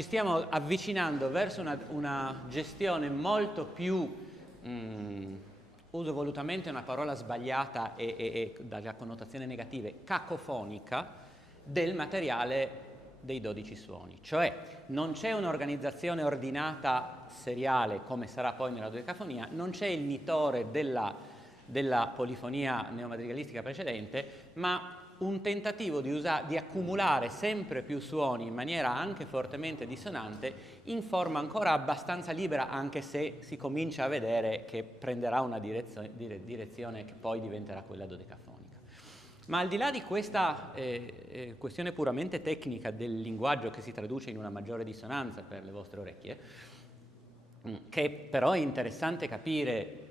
stiamo avvicinando verso una gestione molto più, uso volutamente una parola sbagliata e dalla connotazione negative, cacofonica, del materiale dei 12 suoni. Cioè non c'è un'organizzazione ordinata seriale come sarà poi nella dodecafonia, non c'è il nitore della polifonia neomadrigalistica precedente, ma un tentativo di accumulare sempre più suoni in maniera anche fortemente dissonante in forma ancora abbastanza libera, anche se si comincia a vedere che prenderà una direzione che poi diventerà quella dodecafonica. Ma al di là di questa questione puramente tecnica del linguaggio che si traduce in una maggiore dissonanza per le vostre orecchie, che però è interessante capire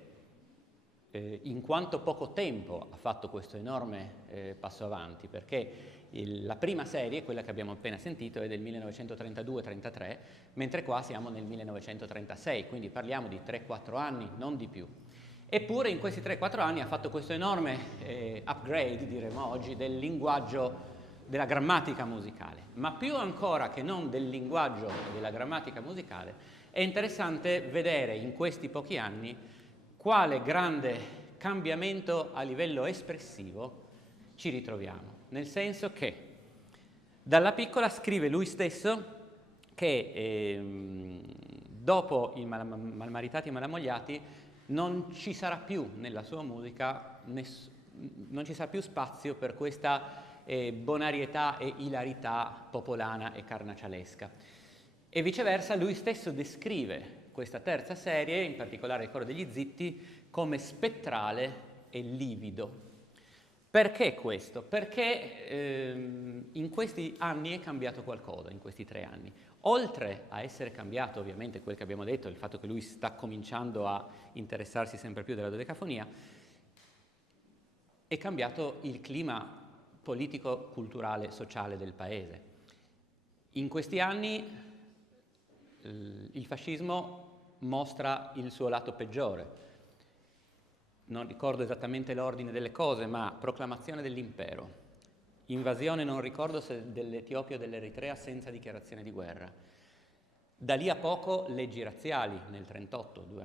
in quanto poco tempo ha fatto questo enorme passo avanti, perché la prima serie, quella che abbiamo appena sentito, è del 1932-33, mentre qua siamo nel 1936, quindi parliamo di 3-4 anni, non di più. Eppure in questi 3-4 anni ha fatto questo enorme upgrade, diremo oggi, del linguaggio della grammatica musicale. Ma più ancora che non del linguaggio e della grammatica musicale, è interessante vedere in questi pochi anni quale grande cambiamento a livello espressivo ci ritroviamo. Nel senso che Dalla Piccola scrive lui stesso che dopo i Malmaritati e Malamogliati non ci sarà più nella sua musica, non ci sarà più spazio per questa bonarietà e ilarità popolana e carnacialesca. E viceversa lui stesso descrive questa terza serie, in particolare il Coro degli Zitti, come spettrale e livido. Perché questo? Perché in questi anni è cambiato qualcosa, in questi 3 anni. Oltre a essere cambiato, ovviamente, quel che abbiamo detto, il fatto che lui sta cominciando a interessarsi sempre più della dodecafonia, è cambiato il clima politico, culturale, sociale del paese. In questi anni il fascismo mostra il suo lato peggiore. Non ricordo esattamente l'ordine delle cose, ma proclamazione dell'impero, invasione, non ricordo se dell'Etiopia o dell'Eritrea, senza dichiarazione di guerra. Da lì a poco leggi razziali, nel 1938, 2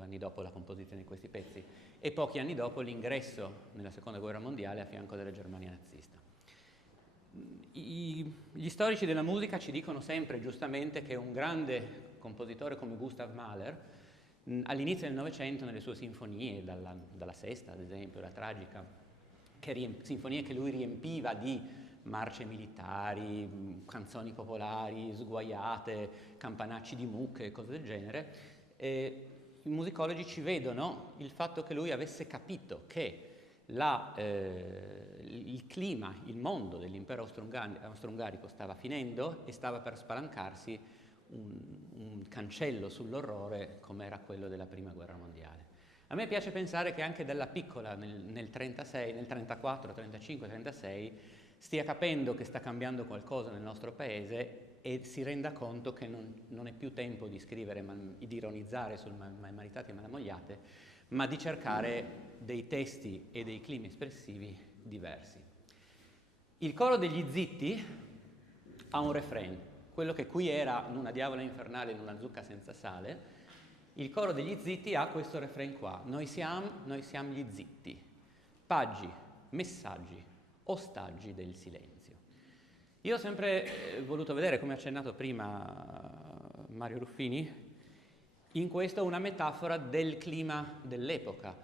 anni dopo la composizione di questi pezzi, e pochi anni dopo l'ingresso nella Seconda Guerra Mondiale a fianco della Germania nazista. Gli storici della musica ci dicono sempre, giustamente, che un grande compositore come Gustav Mahler, all'inizio del Novecento, nelle sue sinfonie, dalla Sesta ad esempio, la Tragica, sinfonie che lui riempiva di marce militari, canzoni popolari, sguaiate, campanacci di mucche, cose del genere, i musicologi ci vedono il fatto che lui avesse capito che il clima, il mondo dell'impero austro-ungarico stava finendo e stava per spalancarsi un cancello sull'orrore come era quello della Prima Guerra Mondiale. A me piace pensare che anche Dalla Piccola nel 36, nel 34, 35, 36 stia capendo che sta cambiando qualcosa nel nostro paese e si renda conto che non è più tempo di scrivere, di ironizzare sul Malmaritati e Malamogliate, ma di cercare dei testi e dei climi espressivi diversi. Il Coro degli Zitti ha un refrain, quello che qui era in una diavola infernale in una zucca senza sale. Il Coro degli Zitti ha questo refrain qua: noi siamo gli zitti, paggi, messaggi, ostaggi del silenzio. Io ho sempre voluto vedere, come ha accennato prima Mario Ruffini, in questo una metafora del clima dell'epoca,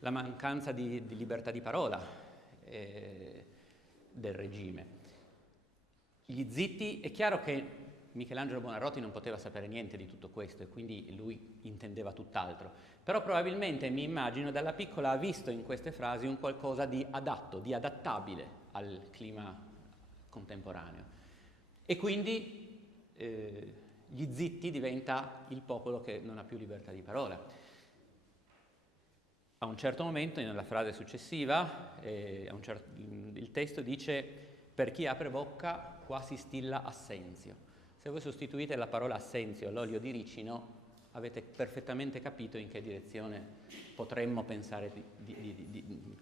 la mancanza di libertà di parola del regime. Gli zitti, è chiaro che Michelangelo Buonarroti non poteva sapere niente di tutto questo e quindi lui intendeva tutt'altro, però probabilmente mi immagino Dalla Piccola ha visto in queste frasi un qualcosa di adatto, di adattabile al clima contemporaneo e quindi gli zitti diventa il popolo che non ha più libertà di parola. A un certo momento, nella frase successiva, il testo dice: per chi apre bocca qua si stilla assenzio. Se voi sostituite la parola assenzio all'olio di ricino, avete perfettamente capito in che direzione potremmo pensare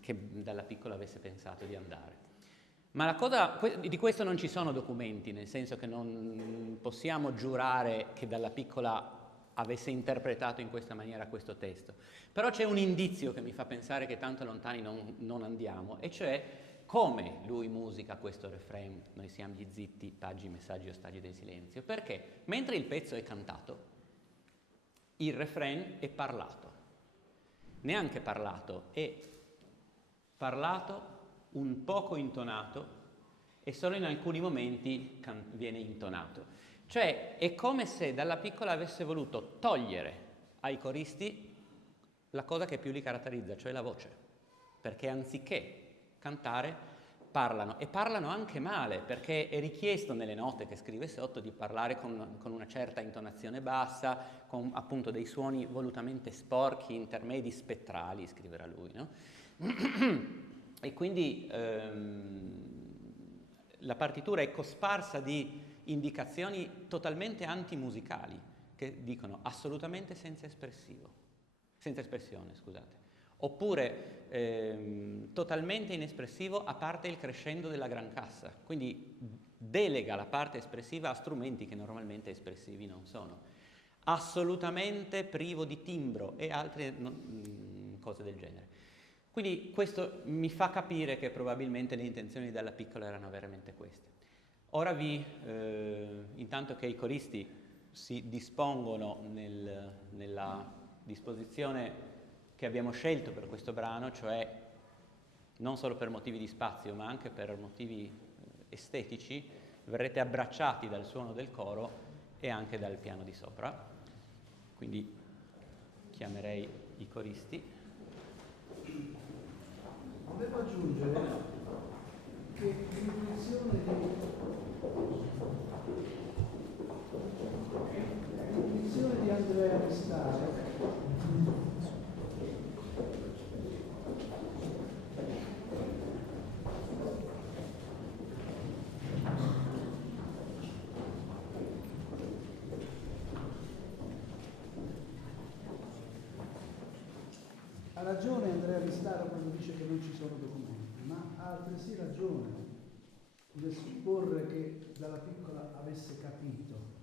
che Dalla Piccola avesse pensato di andare. Ma la cosa, di questo non ci sono documenti, nel senso che non possiamo giurare che Dalla Piccola avesse interpretato in questa maniera questo testo. Però c'è un indizio che mi fa pensare che tanto lontani non andiamo, e cioè come lui musica questo refrain: noi siamo gli zitti, paggi, messaggi, ostaggi del silenzio. Perché mentre il pezzo è cantato, il refrain è parlato. Neanche parlato, è parlato, un poco intonato, e solo in alcuni momenti viene intonato. Cioè è come se Dalla Piccola avesse voluto togliere ai coristi la cosa che più li caratterizza, cioè la voce, perché anziché cantare parlano, e parlano anche male, perché è richiesto nelle note che scrive sotto di parlare con una certa intonazione bassa, con appunto dei suoni volutamente sporchi, intermedi, spettrali, scriverà lui, no? E quindi la partitura è cosparsa di indicazioni totalmente antimusicali, che dicono assolutamente senza espressione, scusate. Oppure totalmente inespressivo, a parte il crescendo della gran cassa, quindi delega la parte espressiva a strumenti che normalmente espressivi non sono, assolutamente privo di timbro e altre cose del genere. Quindi questo mi fa capire che probabilmente le intenzioni di Dalla Piccola erano veramente queste. Ora intanto che i coristi si dispongono nella disposizione che abbiamo scelto per questo brano, cioè non solo per motivi di spazio ma anche per motivi estetici, verrete abbracciati dal suono del coro e anche dal piano di sopra. Quindi chiamerei i coristi. Volevo aggiungere che l'intuizione di Andrea Mestaro ha ragione Andrea Mestaro quando dice che non ci sono documenti, ma ha altresì ragione nel supporre che dalla piccola avesse capito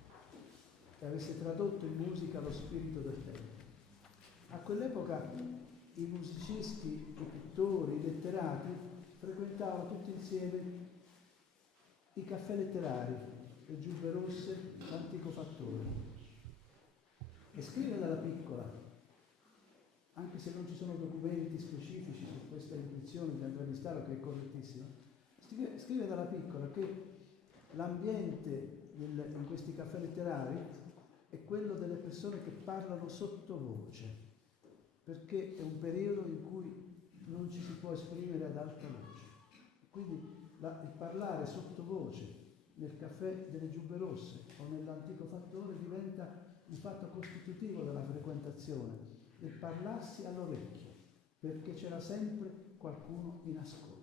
e avesse tradotto in musica lo spirito del tempo. A quell'epoca i musicisti, i pittori, i letterati frequentavano tutti insieme i caffè letterari, le giubbe rosse, l'antico fattore. E scrive dalla piccola, anche se non ci sono documenti specifici su questa intuizione di Andrea Mestaro, che è correttissima, scrive dalla piccola che l'ambiente in questi caffè letterari è quello delle persone che parlano sottovoce, perché è un periodo in cui non ci si può esprimere ad alta voce. Quindi il parlare sottovoce nel caffè delle giubbe rosse o nell'antico fattore diventa un fatto costitutivo della frequentazione, del parlarsi all'orecchio, perché c'era sempre qualcuno in ascolto.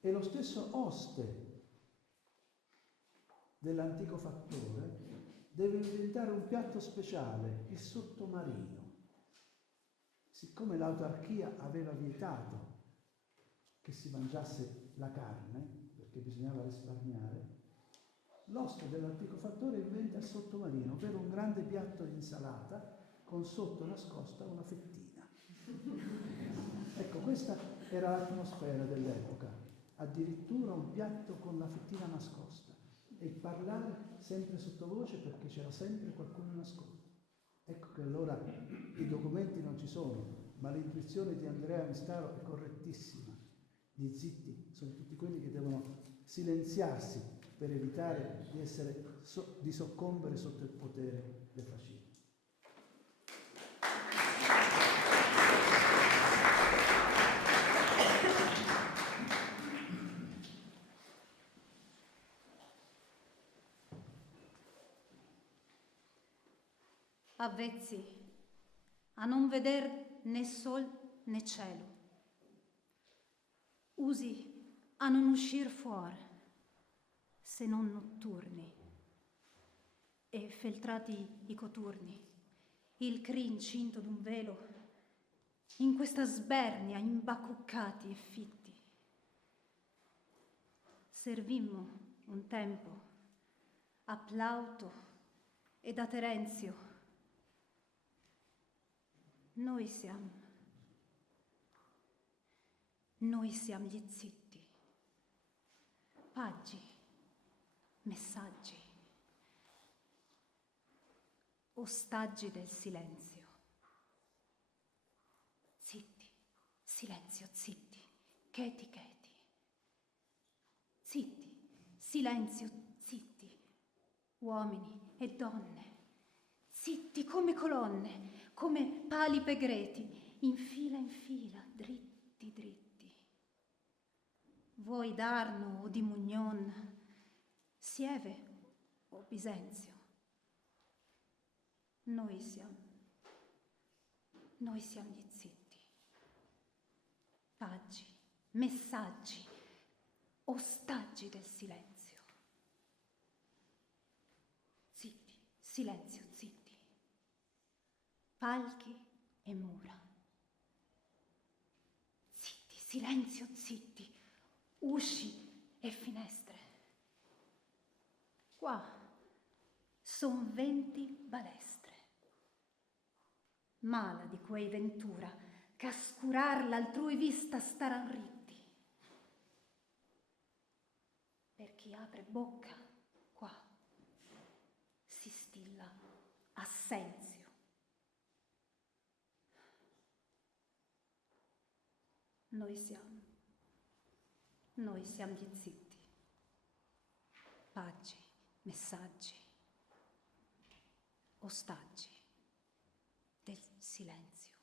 E lo stesso oste dell'antico fattore deve inventare un piatto speciale, il sottomarino. Siccome l'autarchia aveva vietato che si mangiasse la carne, perché bisognava risparmiare, l'oste dell'antico fattore inventa il sottomarino, ovvero un grande piatto di insalata con sotto nascosta una fettina. Ecco, questa era l'atmosfera dell'epoca, addirittura un piatto con la fettina nascosta e parlare sempre sottovoce perché c'era sempre qualcuno in ascolto. Ecco che allora i documenti non ci sono, ma l'intuizione di Andrea Mestaro è correttissima. Gli zitti sono tutti quelli che devono silenziarsi per evitare di soccombere sotto il potere del fascismo. Avvezzi a non veder né sol né cielo, usi a non uscir fuori se non notturni, e feltrati i coturni, il crin cinto d'un velo, in questa sbernia imbacuccati e fitti. Servimmo un tempo a Plauto ed a Terenzio. Noi siamo gli zitti, paggi, messaggi, ostaggi del silenzio. Zitti, silenzio, zitti, cheti, cheti. Zitti, silenzio, zitti, uomini e donne, zitti come colonne, come pali pegreti, in fila, dritti, dritti. Vuoi d'Arno o di Mugnon, Sieve o Bisenzio? Noi siamo gli zitti, paggi, messaggi, ostaggi del silenzio. Zitti, silenzio, zitti. Palchi e mura. Zitti, silenzio, zitti, usci e finestre. Qua son 20 balestre. Mala di quei ventura, che a scurar l'altrui vista staran ritti. Perché chi apre bocca, qua, si stilla assenzio. Noi siamo gli zitti, paggi, messaggi, ostaggi del silenzio.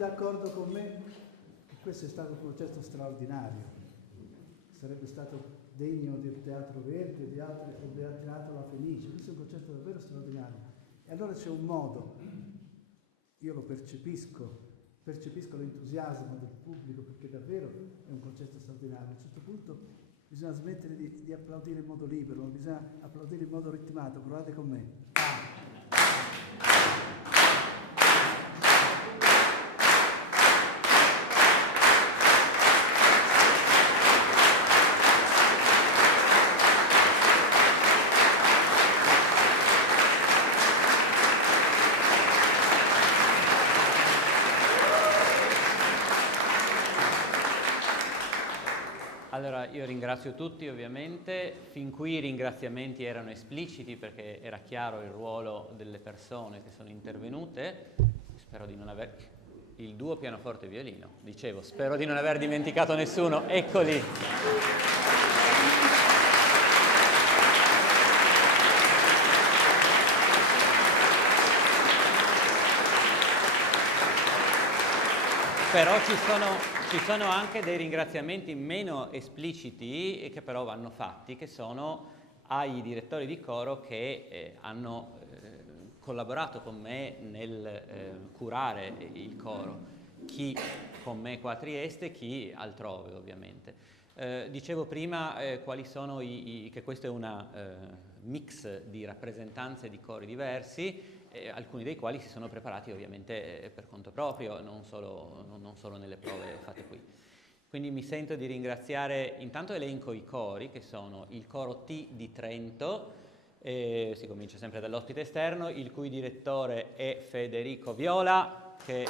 d'accordo con me che questo è stato un concerto straordinario, sarebbe stato degno del Teatro Verdi o del Teatro La Fenice. Questo è un concerto davvero straordinario. E allora c'è un modo, io lo percepisco l'entusiasmo del pubblico, perché davvero è un concerto straordinario. A un certo punto bisogna smettere di applaudire in modo libero, bisogna applaudire in modo ritmato. Provate con me. Allora, io ringrazio tutti ovviamente, fin qui i ringraziamenti erano espliciti perché era chiaro il ruolo delle persone che sono intervenute, spero di non aver... il duo pianoforte e violino, dicevo, spero di non aver dimenticato nessuno, eccoli! Però ci sono anche dei ringraziamenti meno espliciti e che però vanno fatti, che sono ai direttori di coro che hanno collaborato con me nel curare il coro, chi con me qua a Trieste, chi altrove ovviamente. Dicevo prima quali sono che questo è una mix di rappresentanze di cori diversi, alcuni dei quali si sono preparati ovviamente per conto proprio, non solo nelle prove fatte qui. Quindi mi sento di ringraziare, intanto elenco i cori, che sono il coro T di Trento, si comincia sempre dall'ospite esterno, il cui direttore è Federico Viola, che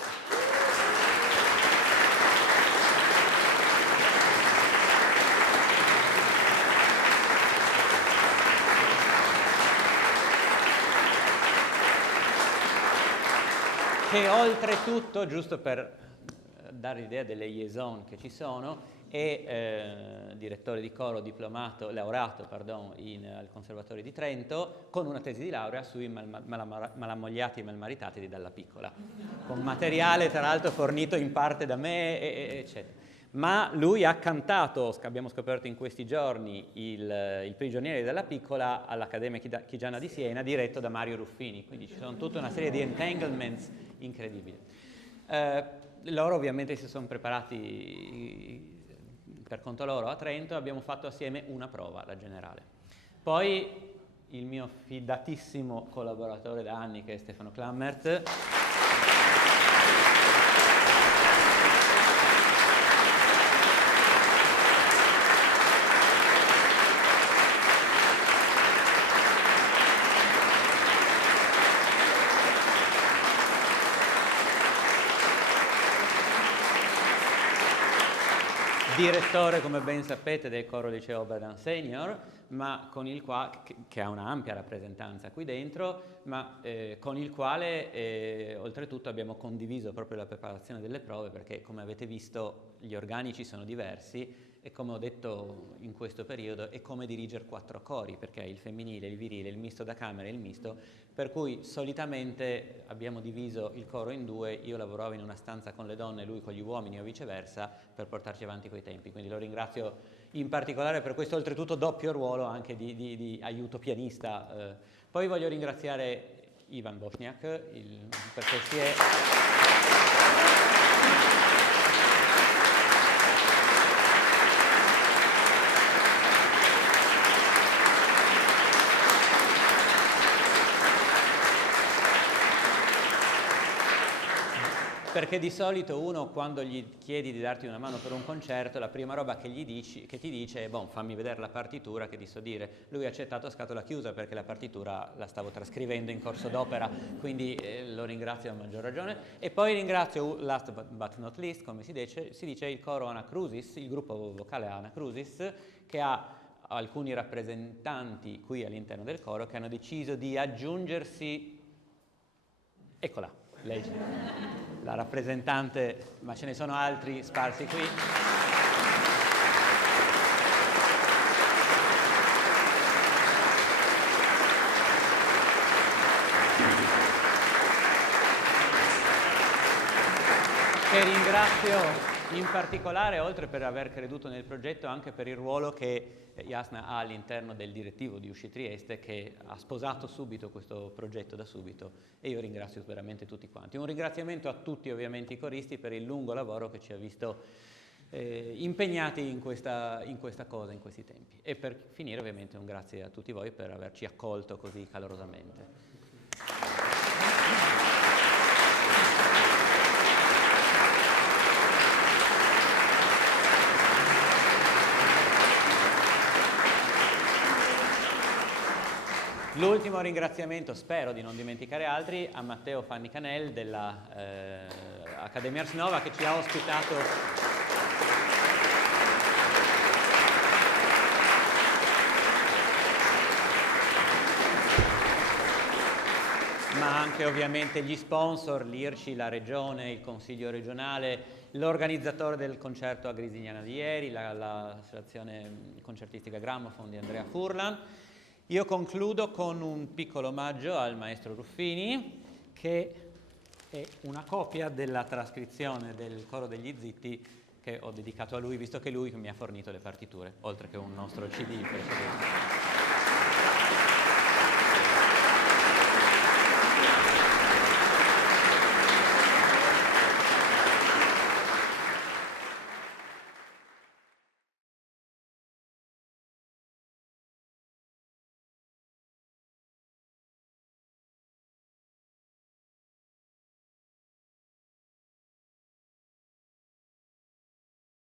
oltretutto, giusto per dare l'idea delle liaison che ci sono, è direttore di coro laureato al Conservatorio di Trento, con una tesi di laurea sui malammogliati e malmaritati di Dalla Piccola, con materiale tra l'altro fornito in parte da me, eccetera. Ma lui ha cantato, abbiamo scoperto in questi giorni, il Prigionieri della Piccola all'Accademia Chigiana di Siena, diretto da Mario Ruffini, quindi ci sono tutta una serie di entanglements incredibili. Loro ovviamente si sono preparati per conto loro a Trento, abbiamo fatto assieme una prova, la generale. Poi il mio fidatissimo collaboratore da anni, che è Stefano Klammert, direttore, come ben sapete, del coro Liceo Oberdan Senior, ma con il quale, che ha un'ampia rappresentanza qui dentro, ma con il quale oltretutto abbiamo condiviso proprio la preparazione delle prove, perché come avete visto gli organici sono diversi e, come ho detto in questo periodo, è come dirigere 4 cori, perché il femminile, il virile, il misto da camera e il misto, per cui solitamente abbiamo diviso il coro in 2, io lavoravo in una stanza con le donne, lui con gli uomini o viceversa, per portarci avanti coi tempi, quindi lo ringrazio in particolare per questo oltretutto doppio ruolo anche di aiuto pianista. Poi voglio ringraziare Ivan Bosniak, perché si è... Perché di solito uno, quando gli chiedi di darti una mano per un concerto, la prima roba che ti dice è fammi vedere la partitura, che ti so dire. Lui ha accettato a scatola chiusa perché la partitura la stavo trascrivendo in corso d'opera, quindi lo ringrazio a maggior ragione. E poi ringrazio, last but not least, come si dice, il coro Anacrusis, il gruppo vocale Anacrusis, che ha alcuni rappresentanti qui all'interno del coro che hanno deciso di aggiungersi... Eccola. Lei c'è, la rappresentante, ma ce ne sono altri sparsi qui. che ringrazio in particolare, oltre per aver creduto nel progetto, anche per il ruolo che Jasna ha all'interno del direttivo di USCI Trieste, che ha sposato subito questo progetto da subito, e io ringrazio veramente tutti quanti. Un ringraziamento a tutti ovviamente i coristi per il lungo lavoro che ci ha visto impegnati in questa cosa, in questi tempi. E per finire ovviamente un grazie a tutti voi per averci accolto così calorosamente. L'ultimo ringraziamento, spero di non dimenticare altri, a Matteo Fannicanel della Accademia Ars Nova, che ci ha ospitato ma anche ovviamente gli sponsor, l'IRCI, la Regione, il Consiglio regionale, l'organizzatore del concerto a Grisignana di ieri, l'associazione concertistica Gramophone di Andrea Furlan. Io concludo con un piccolo omaggio al maestro Ruffini, che è una copia della trascrizione del Coro degli Zitti che ho dedicato a lui, visto che lui mi ha fornito le partiture, oltre che un nostro CD precedente.